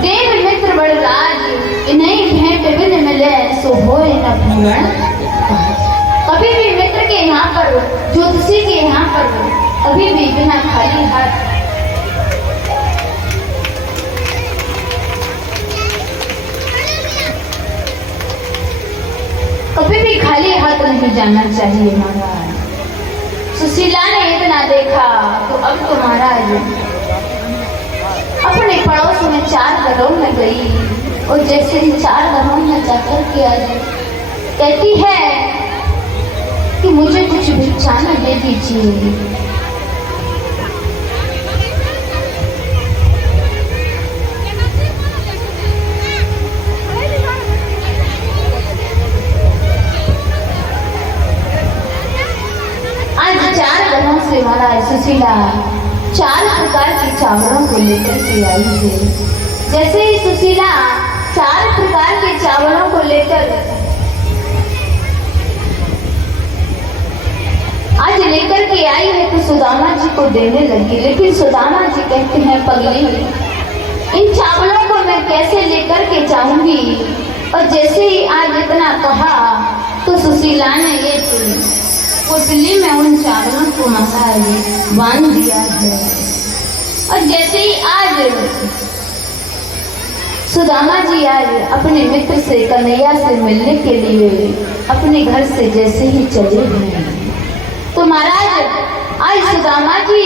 देव मित्र बड़राज, इन्हीं भेंट बिन मिले सो होए न पूर्ण। कभी भी मित्र के यहाँ पर, ज्योतिषी के यहाँ पर कभी भी बिना खाली हाथ नहीं जाना चाहिए महाराज। सुशीला ने इतना देखा तो अब तो महाराज अपने पड़ोस में 4 घरों में गई और जैसे ही 4 घरों में जाकर के आई, कहती है कि मुझे कुछ भिक्षाना दे दीजिए। महाराज सुशीला 4 प्रकार के चावलों को लेकर के आई है। जैसे ही सुशीला 4 प्रकार के चावलों को लेकर आज लेकर के आई है तो सुदामा जी को देने लगी, लेकिन सुदामा जी कहते हैं, पगली, इन चावलों को मैं कैसे लेकर के जाऊंगी। और जैसे ही आज इतना कहा तो सुशीला ने ये पुतली में उन चावलों को महाराज बांध दिया है। और जैसे ही आज सुदामा जी आज अपने मित्र से कन्हैया से मिलने के लिए अपने घर से जैसे ही चले हैं तो महाराज आज सुदामा जी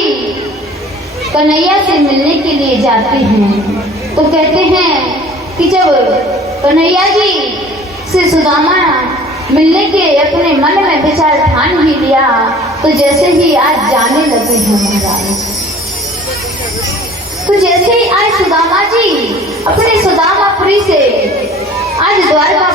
कन्हैया से मिलने के लिए जाते हैं। तो कहते हैं कि जब कन्हैया जी से सुदामा मिलने के अपने मन में विचार ठान ही लिया तो जैसे ही आज जाने लगे हैं महाराज। तो जैसे ही आज सुदामा जी अपने सुदामापुरी से आज द्वारका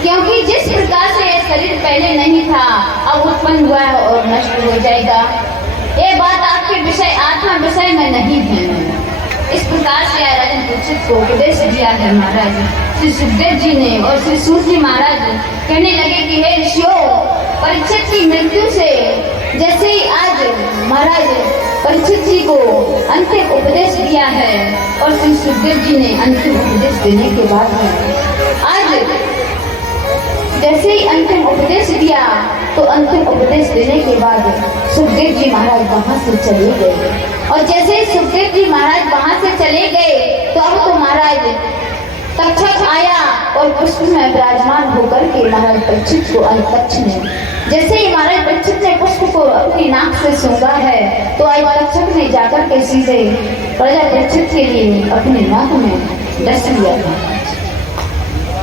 क्योंकि जिस प्रकार से यह शरीर पहले नहीं था अब उत्पन्न हुआ है और नष्ट हो जाएगा। ये बात आपके विषय आत्मा विषय में नहीं है। इस प्रकार से राजन परीक्षित को उपदेश दिया है महाराज श्री सुखदेव जी ने। और श्री सूत जी महाराज कहने लगे कि हे ऋषियों, परीक्षित की मृत्यु से जैसे ही आज महाराज परीक्षित जी को अंतिम उपदेश दिया है और श्री सुखदेव जी ने अंतिम उपदेश देने के बाद आज जैसे ही अंतिम उपदेश दिया तो अंतिम उपदेश देने के बाद सुखदेव जी महाराज वहां से चले गए। और जैसे ही सुखदेव जी महाराज वहां से चले गए तो अब तो महाराज तक्षक आया और पुष्प में विराजमान होकर के महाराज परीक्षित को तक्ष ने जैसे ही महाराज परीक्षित ने पुष्प को अपनी नाक से सूंघा है तो आज तक्षक ने जाकर के सीधे प्रजा परीक्षित के लिए अपनी नाक में डस लिया था।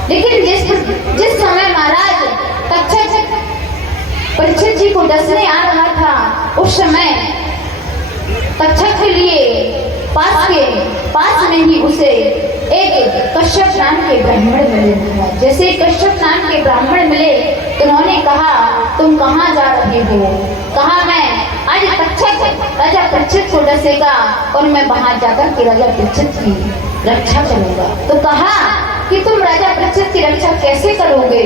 लेकिन जिस समय महाराज तक्षक परीक्षित जी को डसने आ रहा था उस समय तक्षक के लिए पास में ही उसे एक कश्यप नाम के ब्राह्मण मिले। जैसे कश्यप नाम के ब्राह्मण मिले तो उन्होंने कहा, तुम कहाँ जा रहे हो? कहा, मैं आज तक्षक राजा परीक्षित को डसेगा और मैं वहां जाकर के राजा परीक्षित की रक्षा करूंगा। तो कहा कि तुम राजा परीक्षित की रक्षा कैसे करोगे?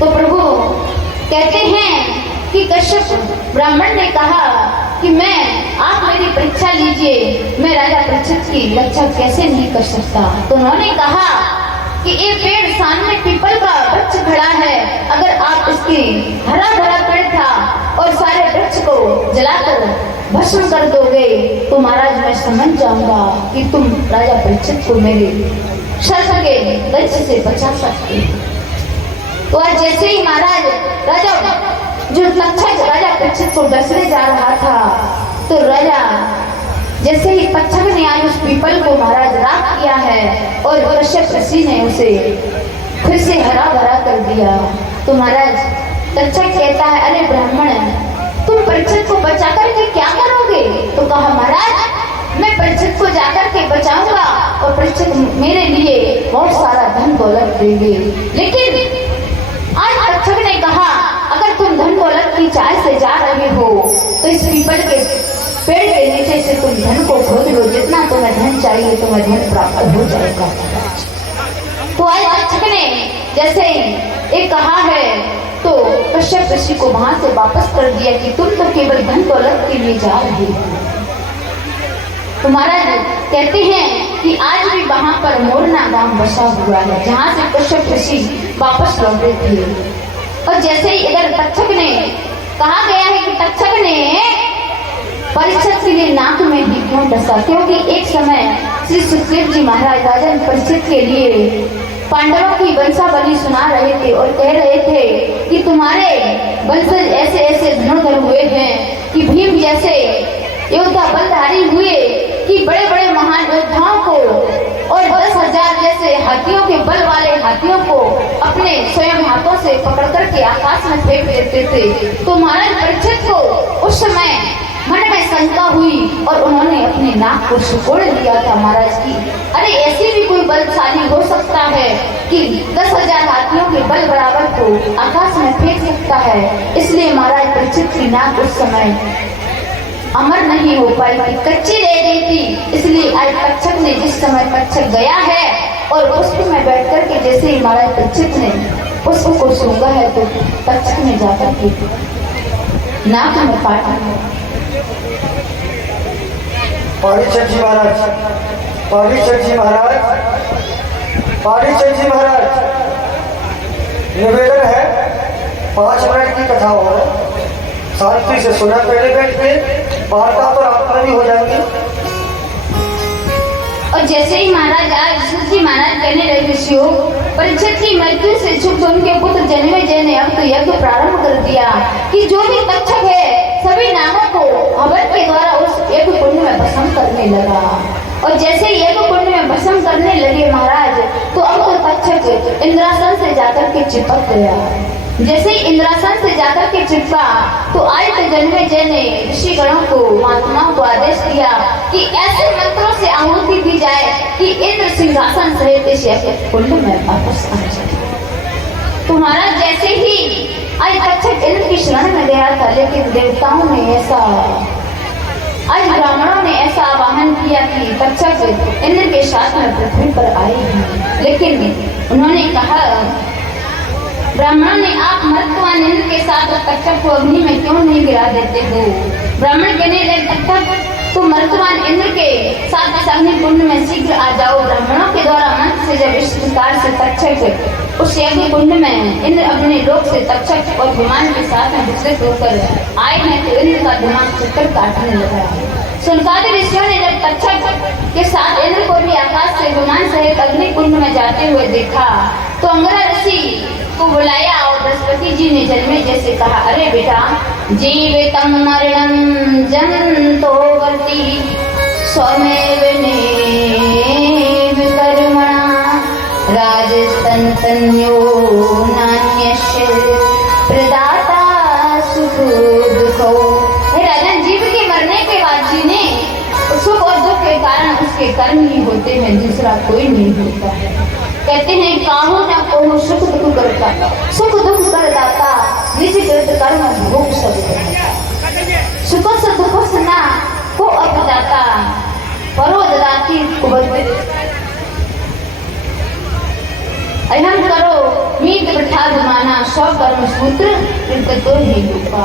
तो प्रभु कहते हैं कि कश्यप ब्राह्मण ने कहा कि आप मेरी परीक्षा लीजिए, मैं राजा परीक्षित की रक्षा कैसे नहीं कर सकता। तो उन्होंने कहा कि ये पेड़ सामने पीपल का वृक्ष खड़ा है, अगर आप इसकी हरा भरा पेड़ था और सारे वृक्ष को जलाकर भस्म कर दोगे तो महाराज मैं समझ जाऊंगा कि तुम राजा परीक्षित को मेरे शस्त्र के वज्र से बचा सकते हो। तो आज जैसे ही महाराज राजा जो तक्षक राजा परीक्षित को डसने जा रहा था, तो राजा जैसे ही तक्षक ने आज उस पीपल को महाराज राख किया है और कश्यप ऋषि ने उसे फिर से हरा भरा कर दिया। तो महाराज तक्षक कहता है, अरे ब्राह्मण, तुम परीक्षित को बचा करके क्या करोगे? तो कहा, महाराज मैं परीक्षित को जाकर के बचाऊंगा और परीक्षित मेरे लिए बहुत सारा धन दौलत देंगे। लेकिन आज तक्षक ने कहा, अगर तुम धन दौलत की चाह से जा रहे हो तो इस पीपल के पेड़ के नीचे से तुम धन को खोद लो, जितना तुम्हें धन चाहिए तुम्हें धन प्राप्त हो जाएगा। तो आज तक्षक ने जैसे एक कहा है तो कश्यप ऋषि को वहां से वापस कर दिया कि तुम तो केवल धन दौलत के लिए जा रहे हो। तो महाराज कहते हैं कि आज भी वहां पर मोरना गांव बसा हुआ है, जहां से कश्यप ऋषि वापस लौटे थे। और जैसे ही इधर तक्षक ने कहा गया है कि तक्षक ने परीक्षित के लिए नाक में भी क्यों डसा, क्योंकि एक समय श्री सुखदेव जी महाराज राजा परीक्षित के लिए पांडवों की वंशावली सुना रहे थे और कह रहे थे कि तुम्हारे वंशज ऐसे ऐसे धनुर्धर हुए हैं कि भीम जैसे योद्धा बलधारी हुए कि बड़े बड़े महान योद्धाओं को और 10,000 जैसे हाथियों के बल वाले हाथियों को अपने स्वयं हाथों से पकड़ करके आकाश में फेंक देते थे। तो महाराज परीक्षित को उस समय मन में शंका हुई और उन्होंने अपने नाक को सिकोड़ लिया था महाराज की, अरे ऐसी भी कोई बलशाली हो सकता है कि 10,000 हाथियों के बल बराबर को आकाश में फेंक सकता है। इसलिए महाराज परीक्षित की नाक उस समय अमर नहीं हो पाई थी, कच्ची रह गई थी। इसलिए आज तक्षक ने जिस समय तक्षक गया है और पुष्प में बैठ कर के जैसे ही महाराज परीक्षित ने पुष्प को सूंघा है तो तक्षक ने जाकर के नाक में काटा। परीक्षित जी महाराज, परीक्षित जी महाराज, परीक्षित जी महाराज, निवेदन है 5 मिनट की कथा हो रहा है, शांति से सुना। पहले बैठ के वार्ता तो रात में भी हो जाएगी। और जैसे ही महाराज आज जी महाराज कहने लगे, ऋषियों परीक्षित की मृत्यु से छुप उनके पुत्र जन्मेजय ने अब तो यज्ञ प्रारंभ कर दिया कि जो भी तक्षक है सभी नामों को हवन के द्वारा उस यज्ञ कुंड में भस्म करने लगा। और जैसे ही यज्ञ कुंड में भस्म करने लगे महाराज, तो अब तो तक्षक इंद्रासन से जाकर के चिपक गया। जैसे ही इंद्रासन से जाकर के चिपका तो आदित्य जन्मेजय ने ऋषिगणों को महात्माओं को आदेश दिया कि ऐसे मंत्रों से आहुति दी जाए कि इंद्र सिंहासन सहित इस यज्ञ कुंड में वापस आ जाए। तो महाराज जैसे ही आज तक्षक इंद्र की शरण में गया था, लेकिन देवताओं ने ऐसा आज ब्राह्मणों ने ऐसा आवाहन किया कि तक्षक इंद्र के साथ में पृथ्वी पर आए हैं। लेकिन उन्होंने कहा, ब्राह्मण ने आप मर्तवान इंद्र के साथ तक्षक को अग्नि में क्यों नहीं गिरा देते हो? ब्राह्मण कहने लगे, तक्षक तुम मर्तवान इंद्र के साथ इस अग्नि कुंड में शीघ्र आ जाओ। ब्राह्मणों के द्वारा मंत्र से जब इस प्रकार से तक्षक उस यज्ञ कुंड में इंद्र अपने लोक से तक्षक और विमान के साथ में विचलित होकर आए हैं तो इंद्र का दिमाग चक्कर काटने लगा। सुनकादि ऋषियों ने जब तक्षक के साथ इंद्र को भी आकाश से विमान सहित अग्नि कुंड में जाते हुए देखा तो अंगरा ऋषि को बुलाया और बृहस्पति जी ने जन्मेजय से कहा, अरे बेटा, जीवितम मरणं जन्तोवर्ति स्वमेव कर्मणा राजस्तन्तन्यो नान्यस्य प्रदाता सुख दुःखो। हे राजन, जीव के मरने के बाद जीने सुख और दुख के कारण उसके कर्म ही होते हैं, दूसरा कोई नहीं होता है। कहते हैं, काहू न कोहू सुख दुख करता, सुख दुख करदाता, विजिकृत कर्म भोग सब सुख दुख ना को अपदाता परो ददाती कुबद्ध अहम करो मीत प्रठाद माना सौ कर्म सूत्र तो ही रूपा।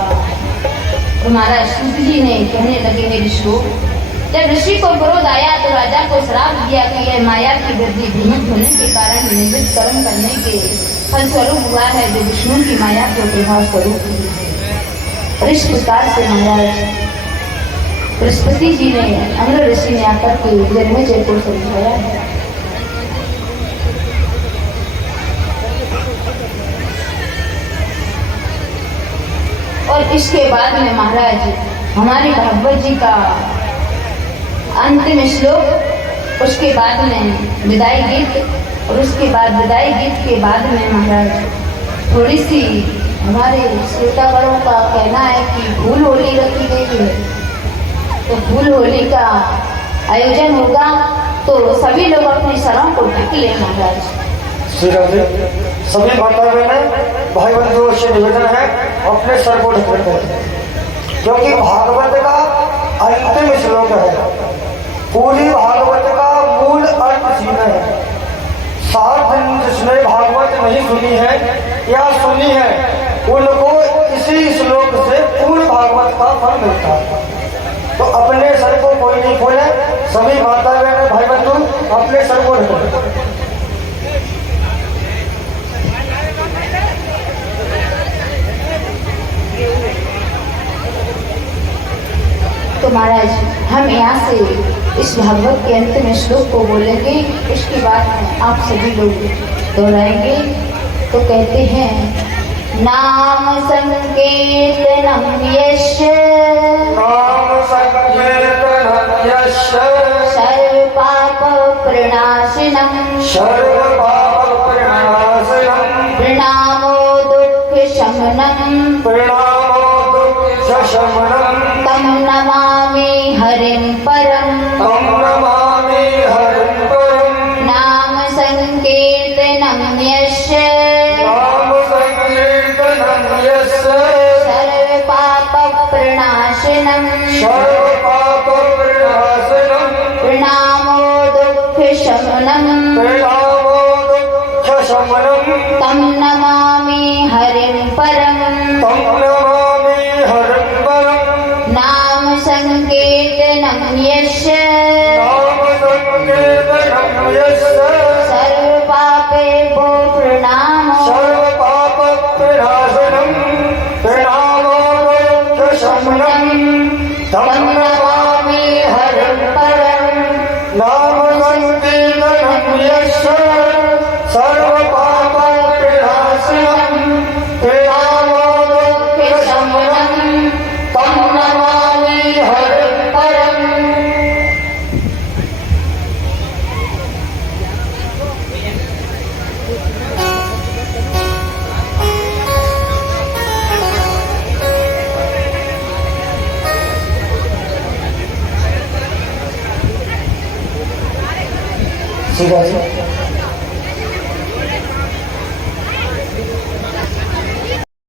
तो महाराज सूत जी ने कहने लगे हे ऋषि, जब ऋषि को क्रोध आया तो राजा को श्राप दिया कि यह माया की वृद्धि भीमत होने के कारण निमित्त कर्म करने के फलस्वरूप हुआ है जो विष्णु की माया को प्रभाव स्वरूप है। इस प्रकार से महाराज बृहस्पति जी ने अमर ऋषि ने आकर के जन्मेजय को समझाया है। और इसके बाद में महाराज हमारे भागवत जी का अंतिम श्लोक, उसके बाद में विदाई गीत और उसके बाद विदाई गीत के बाद में महाराज थोड़ी सी हमारे श्रोतागणों का कहना है कि फूल होली रखी गई है, तो फूल होली का आयोजन होगा तो सभी लोग अपने सरों को ढक ले महाराज। श्री राधे, सभी माता बहनें भाई बंधुओं से निवेदन है अपने सर को ढक लेते हैं, क्योंकि भागवत का अंतिम श्लोक है। पूरी भागवत का मूल अर्थ इसी में है। 7 दिन जिसने भागवत नहीं सुनी है या सुनी है उनको इसी श्लोक से पूर्ण भागवत का फल मिलता है। तो अपने सर को कोई नहीं खोले, सभी माता बहनें भाई बंधु अपने सर को ढक। तो महाराज हम यहाँ से इस भागवत के अंतिम श्लोक को बोलेंगे, इसके बाद आप सभी लोग दोहराएंगे। तो कहते हैं नाम संकीर्तनम यस्य सर्व पाप प्रणाशिनम प्रणामो दुःख शमनम तम नमामि हरिं परम नाम संकीर्तनम यस्य सर्व पाप प्रणाशिनम प्रणामो दुःख शमनम तम नमामि हरिं परम नाम संकीर्तनम यस्य सर्व पापेभ्यो प्रणामो शमनम तम नमामि हरिं परम नाम संकीर्तनम यस्य सर्व पाप प्रणाशनम प्रणामो दुःख शमनम तम नमामि हरिं परम। श्री राधे,